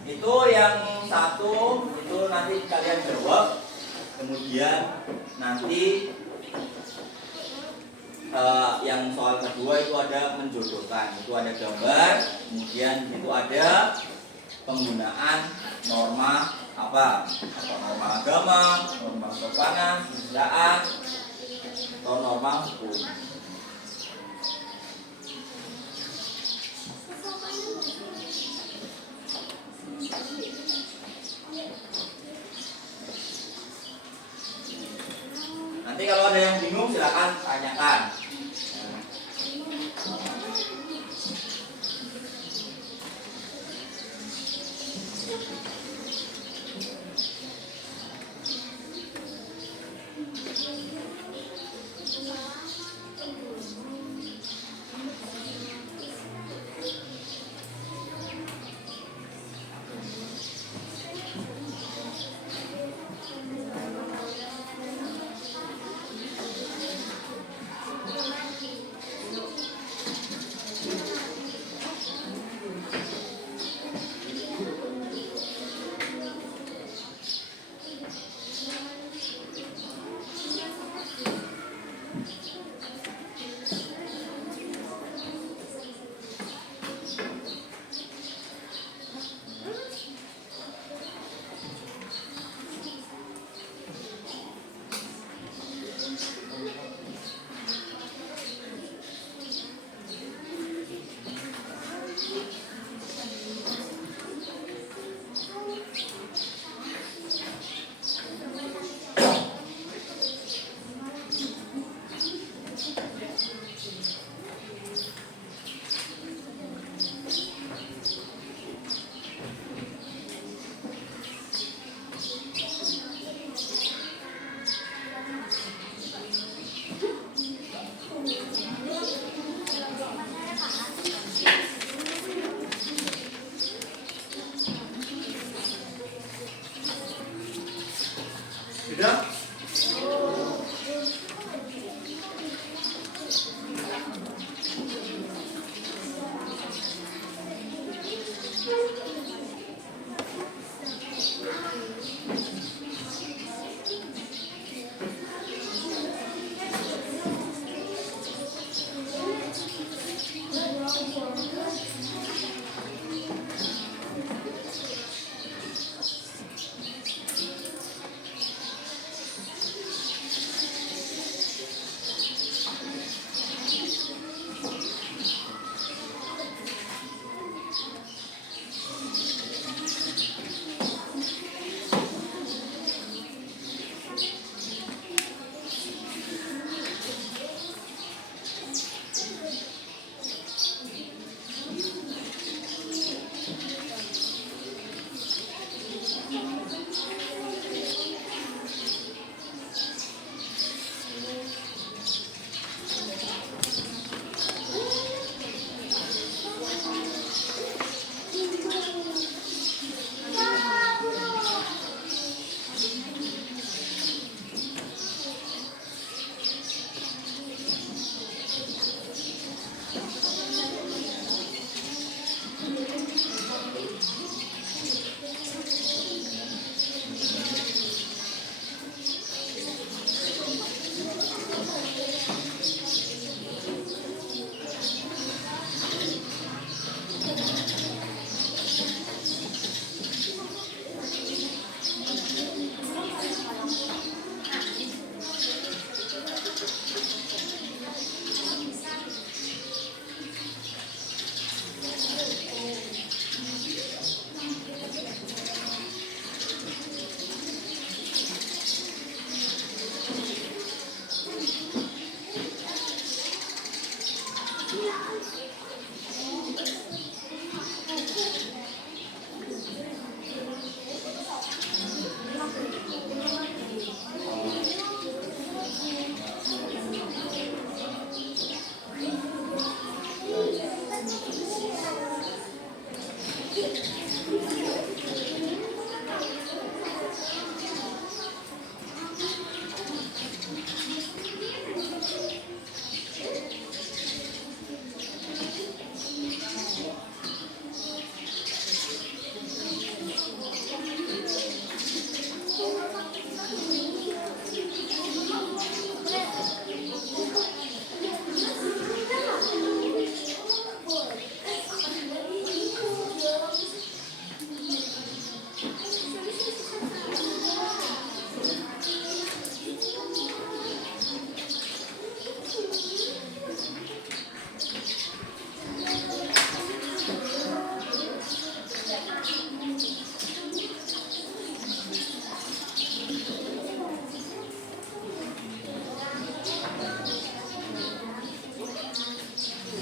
Itu yang satu itu nanti kalian jawab, kemudian nanti yang soal kedua itu ada menjodohkan, itu ada gambar, kemudian itu ada penggunaan norma apa? Norma agama, norma sopanan, kebiasaan, atau norma hukum. Nanti kalau ada yang bingung silakan tanyakan.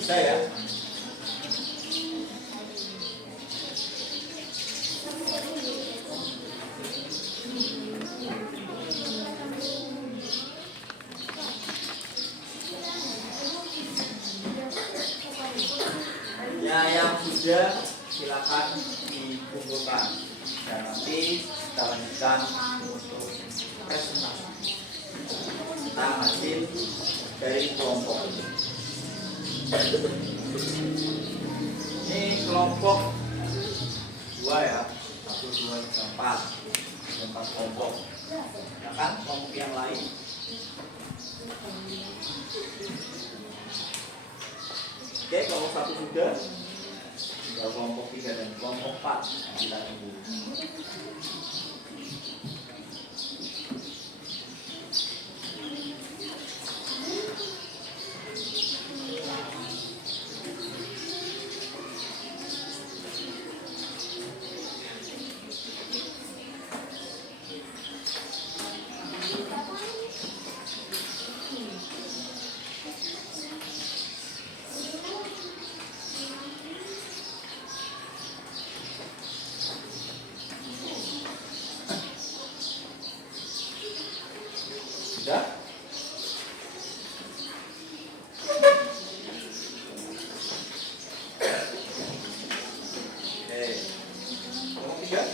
Bisa ya? Ya, yang sudah silakan dikumpulkan dan nanti kita lanjutkan untuk presentasi tentang hasil dari kelompok. Ini kelompok 2 ya, 1, 2, 3, 4 kelompok. Ya kan kelompok yang lain. Oke, kelompok 1 sudah. Tinggal kelompok 3 dan kelompok 4 yang kita tunggu. Sudah? Oke. Kelompok 3.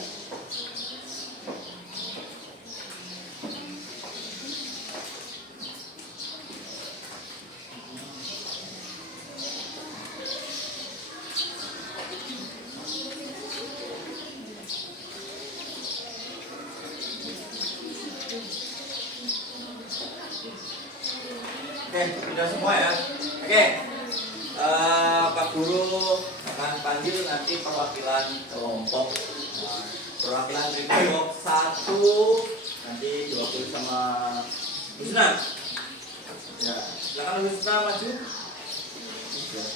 Oke, sudah semua ya. Oke, Pak Guru akan panggil nanti perwakilan kelompok. Perwakilan dari kelompok 1 nanti diwakili sama Husna. Ya, silakan Husna maju. Ya.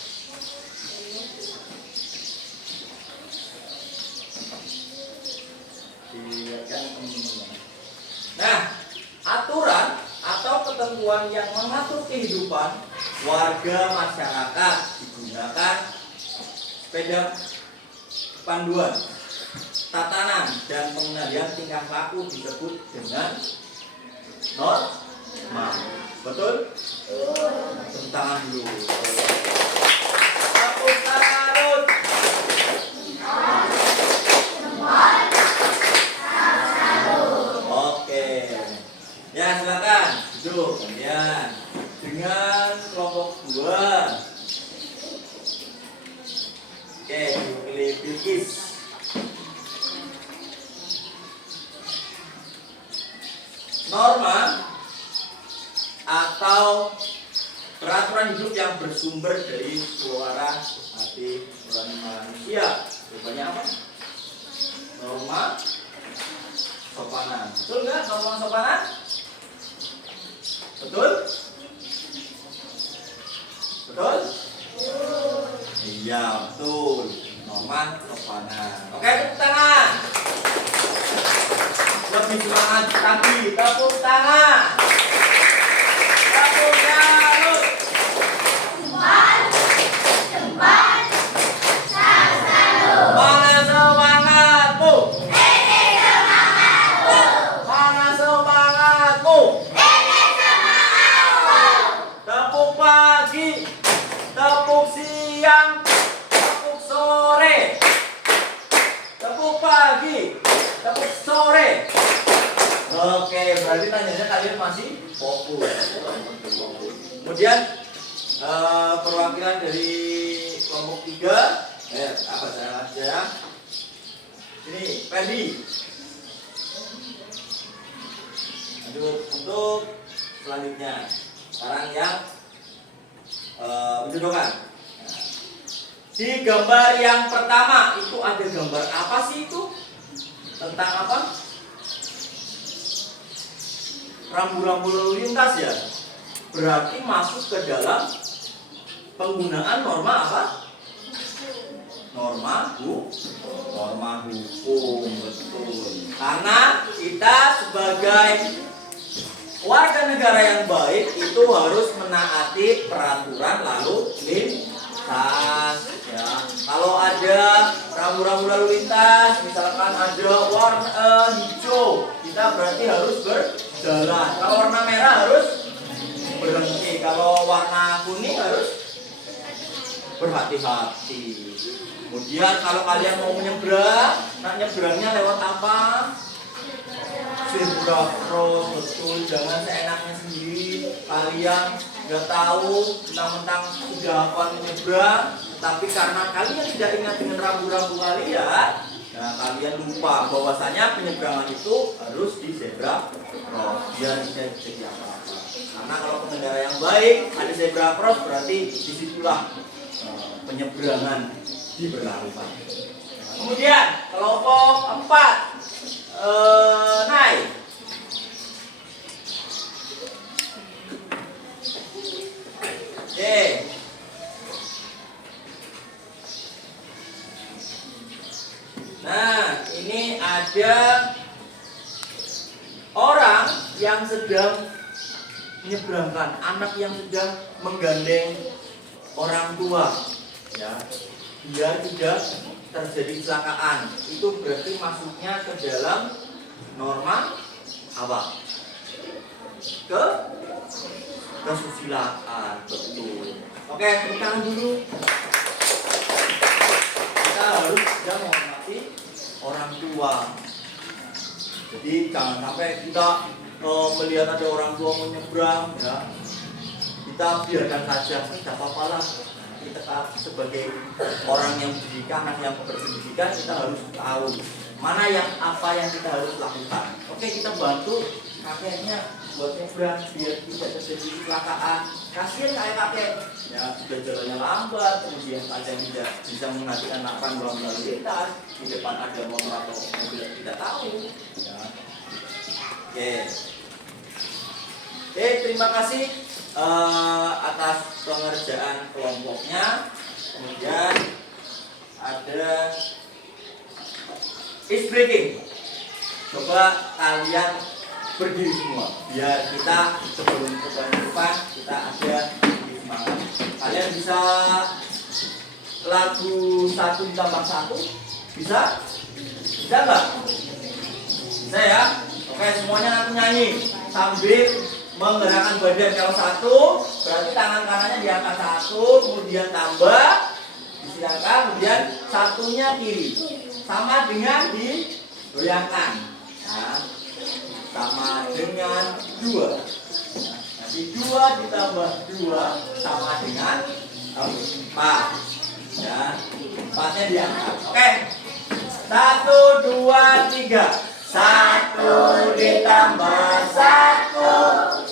Nah, aturan atau ketentuan yang mengatur kehidupan warga masyarakat digunakan sepeda panduan, tatanan dan pengendalian tingkah laku disebut dengan norma. Betul? Tepuk tangan dulu. Tepuk tangan. Oke. Ya, silakan duduk. Kemudian dengan kelompok 2. Oke, pilih Bilkis. Norma atau peraturan hidup yang bersumber dari suara hati nurani manusia. Rupanya apa? Norma sopanan. Betul nggak norma sopanan? Betul? Betul? Iya, betul. Norma sopanan. Oke, tepuk tangan. Lebih semangat lagi, tepuk tangan. Tepuk tangan. siang, tepuk sore, tepuk pagi, tepuk sore. Oke, berarti tanyanya kalian masih fokus. Kemudian perwakilan dari kelompok 3, apa saja? Ini Fendi. Lanjut untuk selanjutnya. Sekarang yang menjodohkan. Di gambar yang pertama itu ada gambar apa sih itu? Tentang apa? Rambu-rambu lalu lintas ya. Berarti masuk ke dalam penggunaan norma apa? Norma hukum, betul. Karena kita sebagai warga negara yang baik itu harus menaati peraturan lalu lintas. Ya, kalau ada rambu-rambu lalu lintas, misalkan ada warna hijau, kita berarti harus berjalan. Kalau warna merah harus berhenti. Kalau warna kuning harus berhati-hati. Kemudian kalau kalian mau menyeberang, nyebrangnya lewat apa? Zebra cross, betul. Jangan seenaknya sendiri. Kalian nggak tahu mentang-mentang sudah hafal menyeberang, tapi karena kalian tidak ingat dengan rambu-rambu kalian, nah kalian lupa bahwasanya penyeberangan itu harus di zebra cross biar tidak terjadi apa-apa. Karena kalau pengendara yang baik ada zebra cross berarti disitulah penyeberangan diberlakukan. Kemudian kelompok 4 naik. Oke. Nah, ini ada orang yang sedang menyeberangkan, anak yang sedang menggandeng orang tua, ya, biar tidak terjadi kecelakaan. Itu berarti masuknya ke dalam norma apa? Kesusilaan, betul. Oke, tepuk tangan dulu. Kita harus juga menghormati orang tua. Jadi jangan sampai kita melihat ada orang tua menyeberang, ya, kita biarkan saja, tidak apa-apa lah. Kita sebagai orang yang berpendidikan, anak yang berpendidikan, kita harus tahu mana apa yang kita harus lakukan. Oke, kita bantu kakeknya buat nyebrang biar tidak terjadi kecelakaan. Kasihan kakek, ya sudah jalannya lambat, kemudian kadang tidak bisa menghentikan rambu lalu lintas, di depan ada motor atau mobil yang tidak tahu. Ya. Oke, terima kasih atas pengerjaan kelompoknya. Kemudian ada ice breaking. Coba kalian berdiri semua biar kita sebelum ke depan kita ada di semangat. Kalian bisa lagu 1 ditambah 1? Bisa? Bisa nggak? Bisa ya? Oke, semuanya nanti nyanyi sambil menggerakkan badan. Kalau 1 berarti tangan kanannya diangkat 1, kemudian tambah, disilakan, kemudian satunya kiri, sama dengan digoyangkan. Nah, sama dengan 2. Nanti 2 ditambah 2 sama dengan 4. Ya, 4-nya diangkat. Oke. 1, 2, 3. 1 ditambah 1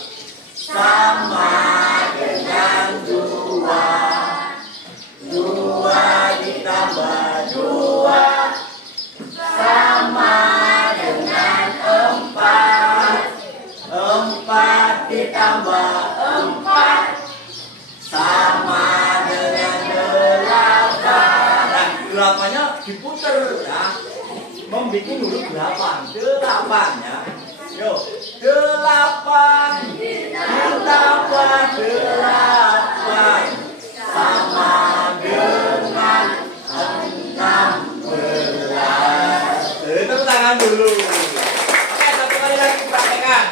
sama dengan 2. 2 ditambah 2 sama dengan 4. 4 ditambah 4 sama dengan 8. Nah, 8-nya diputer ya. Membuat huruf 8 ya. Yuk, 8 ditambah 8 sama dengan 16. Tepuk tangan dulu. Oke, satu kali lagi praktekkan.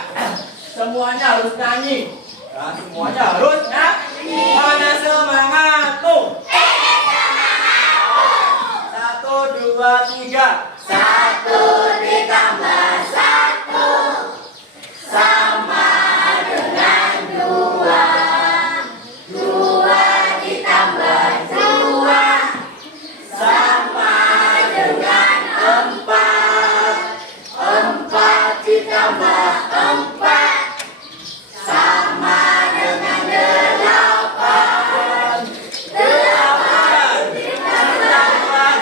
Semuanya harus nyanyi. Nah, semuanya harus nyanyi. Mana semangat tuh? 3. 1 ditambah 1 sama dengan 2. 2 ditambah 2 sama dengan 4. 4 ditambah 4 sama dengan 8. 8 ditambah 8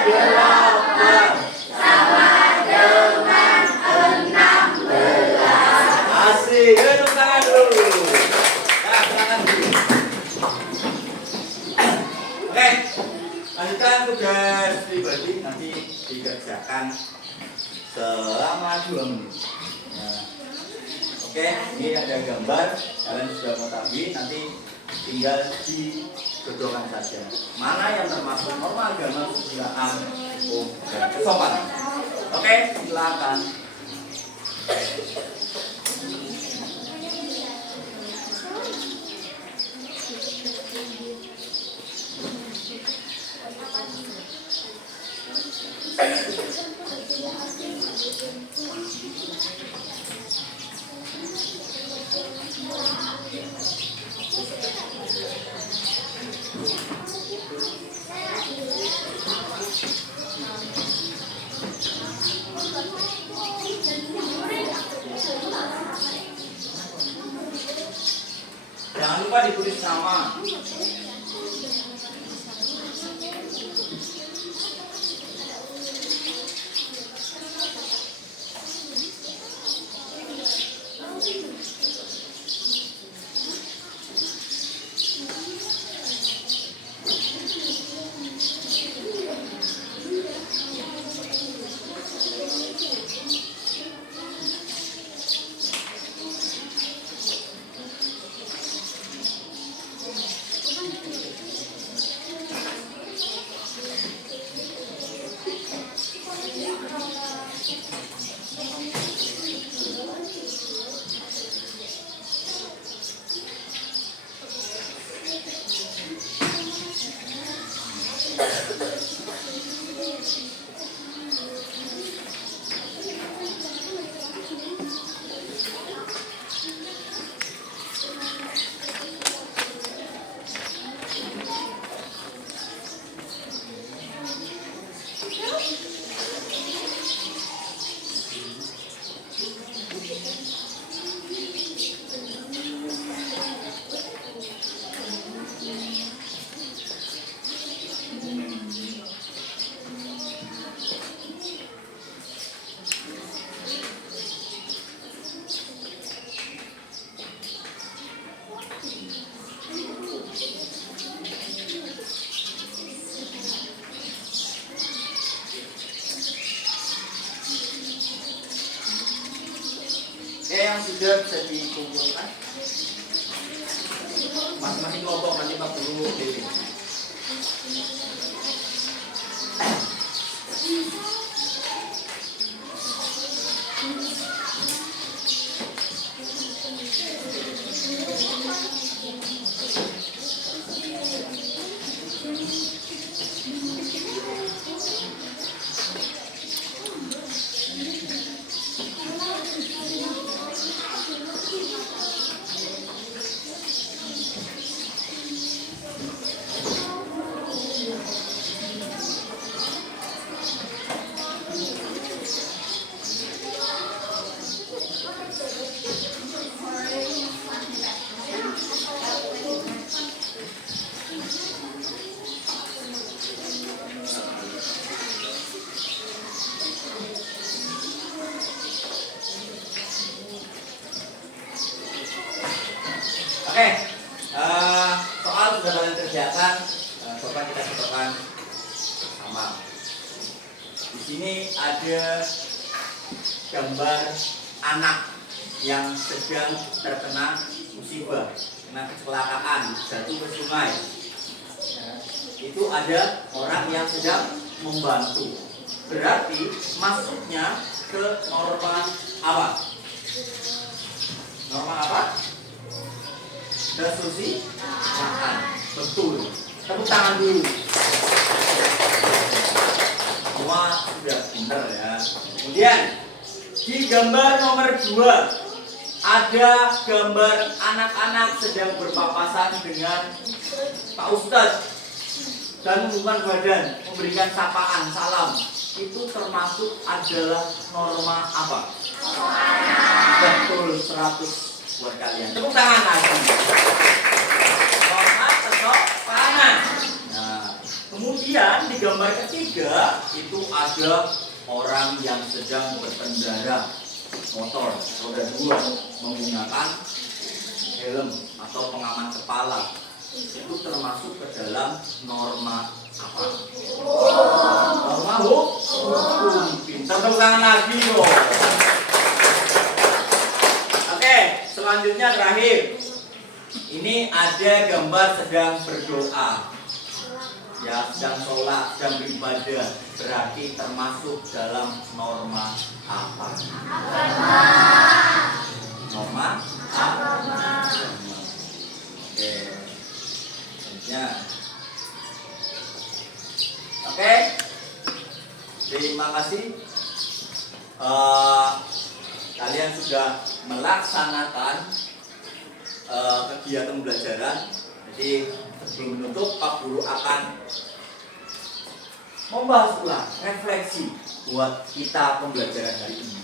sama dengan 16. Asik, tepuk tangan dulu. Nah, tangan dulu. Oke, lanjutkan tugas pribadi nanti dikerjakan selama 2 menit. Nah, oke, ini ada gambar, kalian sudah mengetahui, nanti tinggal dijodohkan saja. Mana yang termasuk norma agama, kesusilaan, hukum, dan kesopanan. Oke, silakan. Jangan lupa ditulis nama. Yang sudah bisa dikumpulkan masing-masing kelompok nanti Pak Guru pilih. Oke, soal sudah kalian kerjakan, coba kita contohkan sama. Di sini ada gambar anak yang sedang terkena musibah, kena kecelakaan, jatuh ke sungai. Itu ada orang yang sedang membantu. Berarti masuknya ke norma apa? Norma apa? Kesusilaan. Betul. Tepuk tangan dulu. Semua semua sudah benar ya. Kemudian di gambar nomor 2 ada gambar anak-anak sedang berpapasan dengan Pak Ustadz dan hubungan badan, memberikan sapaan, salam. Itu termasuk adalah norma apa? Betul, 100 buat kalian. Tepuk tangan lagi. Norma kesopanan. Nah, kemudian di gambar ketiga itu ada orang yang sedang berkendara motor roda 2 menggunakan helm atau pengaman kepala. Itu termasuk ke dalam norma apa? Norma hukum. Pintar, tepuk tangan lagi dong. Oke, selanjutnya terakhir. Ini ada gambar sedang berdoa. Ya, sedang sholat, sedang beribadah. Berarti termasuk dalam norma apa? Norma apa? Oke. Selanjutnya. Oke. Terima kasih. Kalian sudah melaksanakan kegiatan pembelajaran. Jadi sebelum menutup, Pak Guru akan membahas ulang refleksi buat kita pembelajaran hari ini.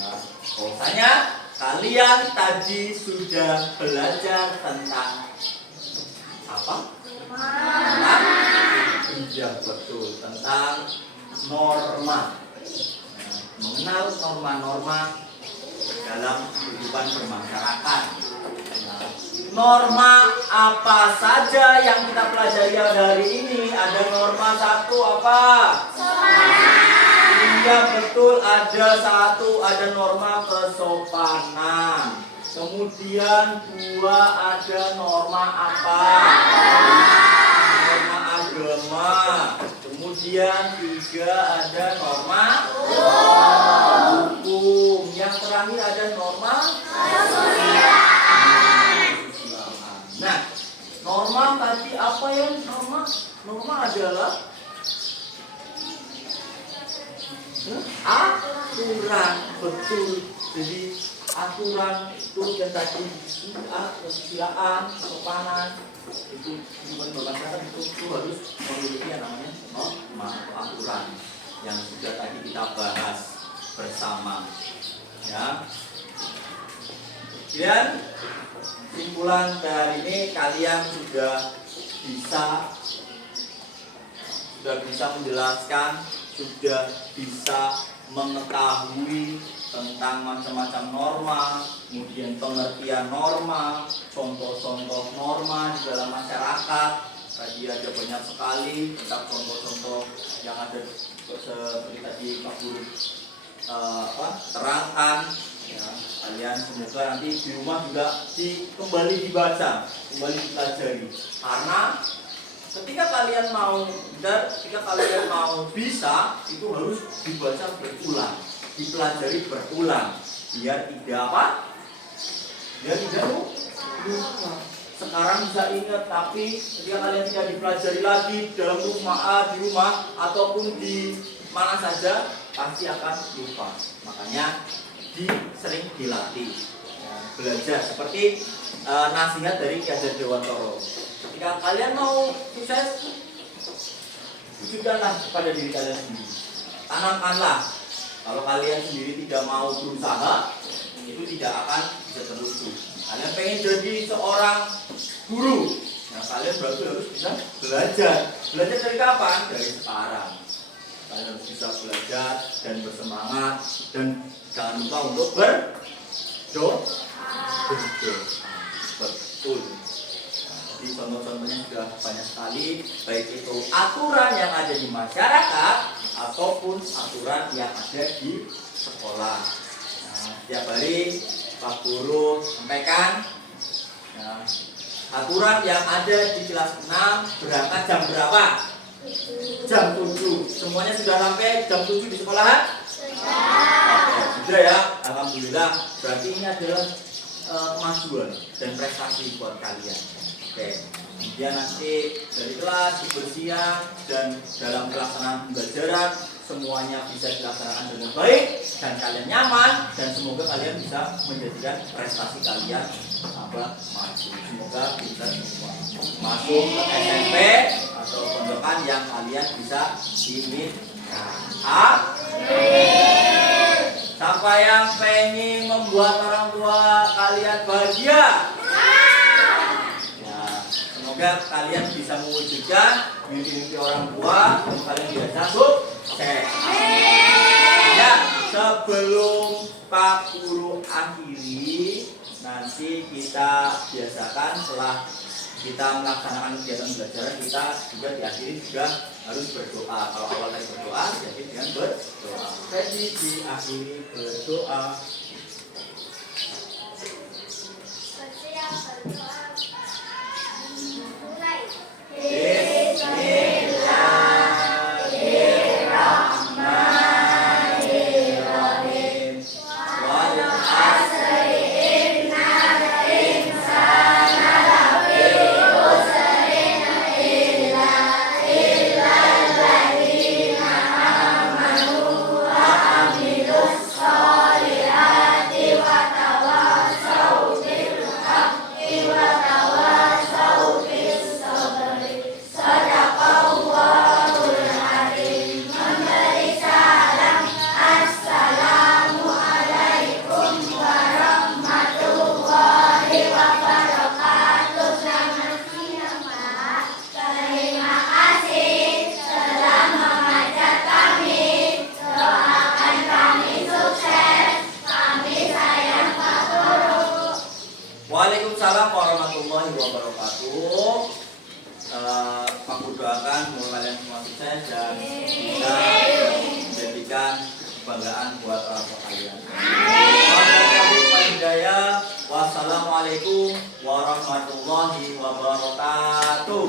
Nah, bahwasanya kalian tadi sudah belajar tentang apa? Tentang iya, betul, tentang norma. Nah, mengenal norma-norma dalam kehidupan bermasyarakat. Nah, norma apa saja yang kita pelajari hari ini? Ada norma 1 apa? Iya, betul, ada 1, ada norma kesopanan. Kemudian 2 ada norma apa? Norma agama. Kemudian 3 ada norma hukum. Yang terakhir ada norma Nah, norma tadi apa ya? Norma adalah aturan, betul. Jadi aturan itu yang tadi kesusilaan, kesopanan itu bukan bermasyarakat itu harus memiliki yang namanya norma atau aturan yang sudah tadi kita bahas bersama. Ya. Kemudian kesimpulan dari ini kalian sudah bisa menjelaskan, sudah bisa mengetahui tentang macam-macam norma, kemudian pengertian norma, contoh-contoh norma di dalam masyarakat. Tadi ada banyak sekali tentang contoh-contoh yang ada seperti tadi Pak Guru terangkan. Ya, kalian semoga nanti di rumah juga kembali dibaca, kembali dipelajari. Karena ketika kalian mau bisa, itu harus dibaca berulang, dipelajari berulang, biar tidak apa? Biar tidak lupa. Sekarang bisa ingat, tapi ketika kalian tidak dipelajari lagi dalam di rumah ataupun di mana saja, pasti akan lupa. Makanya sering dilatih, ya, belajar seperti nasihat dari Ki Hajar Dewantoro. Ketika kalian mau sukses, wujudkanlah pada diri kalian sendiri. Tanamkanlah. Kalau kalian sendiri tidak mau berusaha, itu tidak akan bisa terwujud. Kalian pengen jadi seorang guru, nah kalian berarti harus bisa belajar. Belajar dari kapan? Dari sekarang. Kalian harus bisa belajar dan bersemangat, dan jangan lupa untuk berdoa. Betul. Jadi contoh-contohnya sudah banyak sekali, baik itu aturan yang ada di masyarakat ataupun aturan yang ada di sekolah. Nah, setiap hari Pak Guru sampaikan, nah, aturan yang ada di kelas 6 berangkat jam berapa? Jam 7. Semuanya sudah sampai jam 7 di sekolahan? Sudah ya, alhamdulillah. Berarti ini adalah kemajuan dan prestasi buat kalian. Oke. Kemudian nanti dari kelas kebersihan dan dalam pelaksanaan pembelajaran semuanya bisa dilaksanakan dengan baik dan kalian nyaman, dan semoga kalian bisa menjadikan prestasi kalian maju. Semoga kita semua masuk ke SMP atau pondokan yang kalian bisa inginkan. Siapa yang pengen membuat orang tua kalian bahagia? Ya, semoga kalian bisa mewujudkan mimpi-mimpi orang tua dan kalian biasa sukses. Ya, sebelum Pak Guru akhiri, nanti kita biasakan setelah kita melaksanakan kegiatan pembelajaran, kita juga diakhiri juga harus berdoa. Kalau awal tadi berdoa, jadi dengan berdoa. Jadi diakhiri berdoa. Bismillahirrahmanirrahim. Wal asri innal insana lafi khusrin illa alladzina amanu wa amilus solihati wa tawasaw bil haqqi wa tawasaw bis sabri. Sadaqallahul azim. Memberi salam, assalamualaikum warahmatullahi wabarakatuh. Selamat siang, Pak. Terima kasih telah mengajak kami. Doakan kami sukses. Kami sayang Pak Guru. Waalaikumsalam warahmatullahi wabarakatuh. Pak Guru doakan semoga kalian semua sukses dan bisa menjadikan kebanggaan buat orang tua kalian. Wassalamualaikum warahmatullahi wabarakatuh.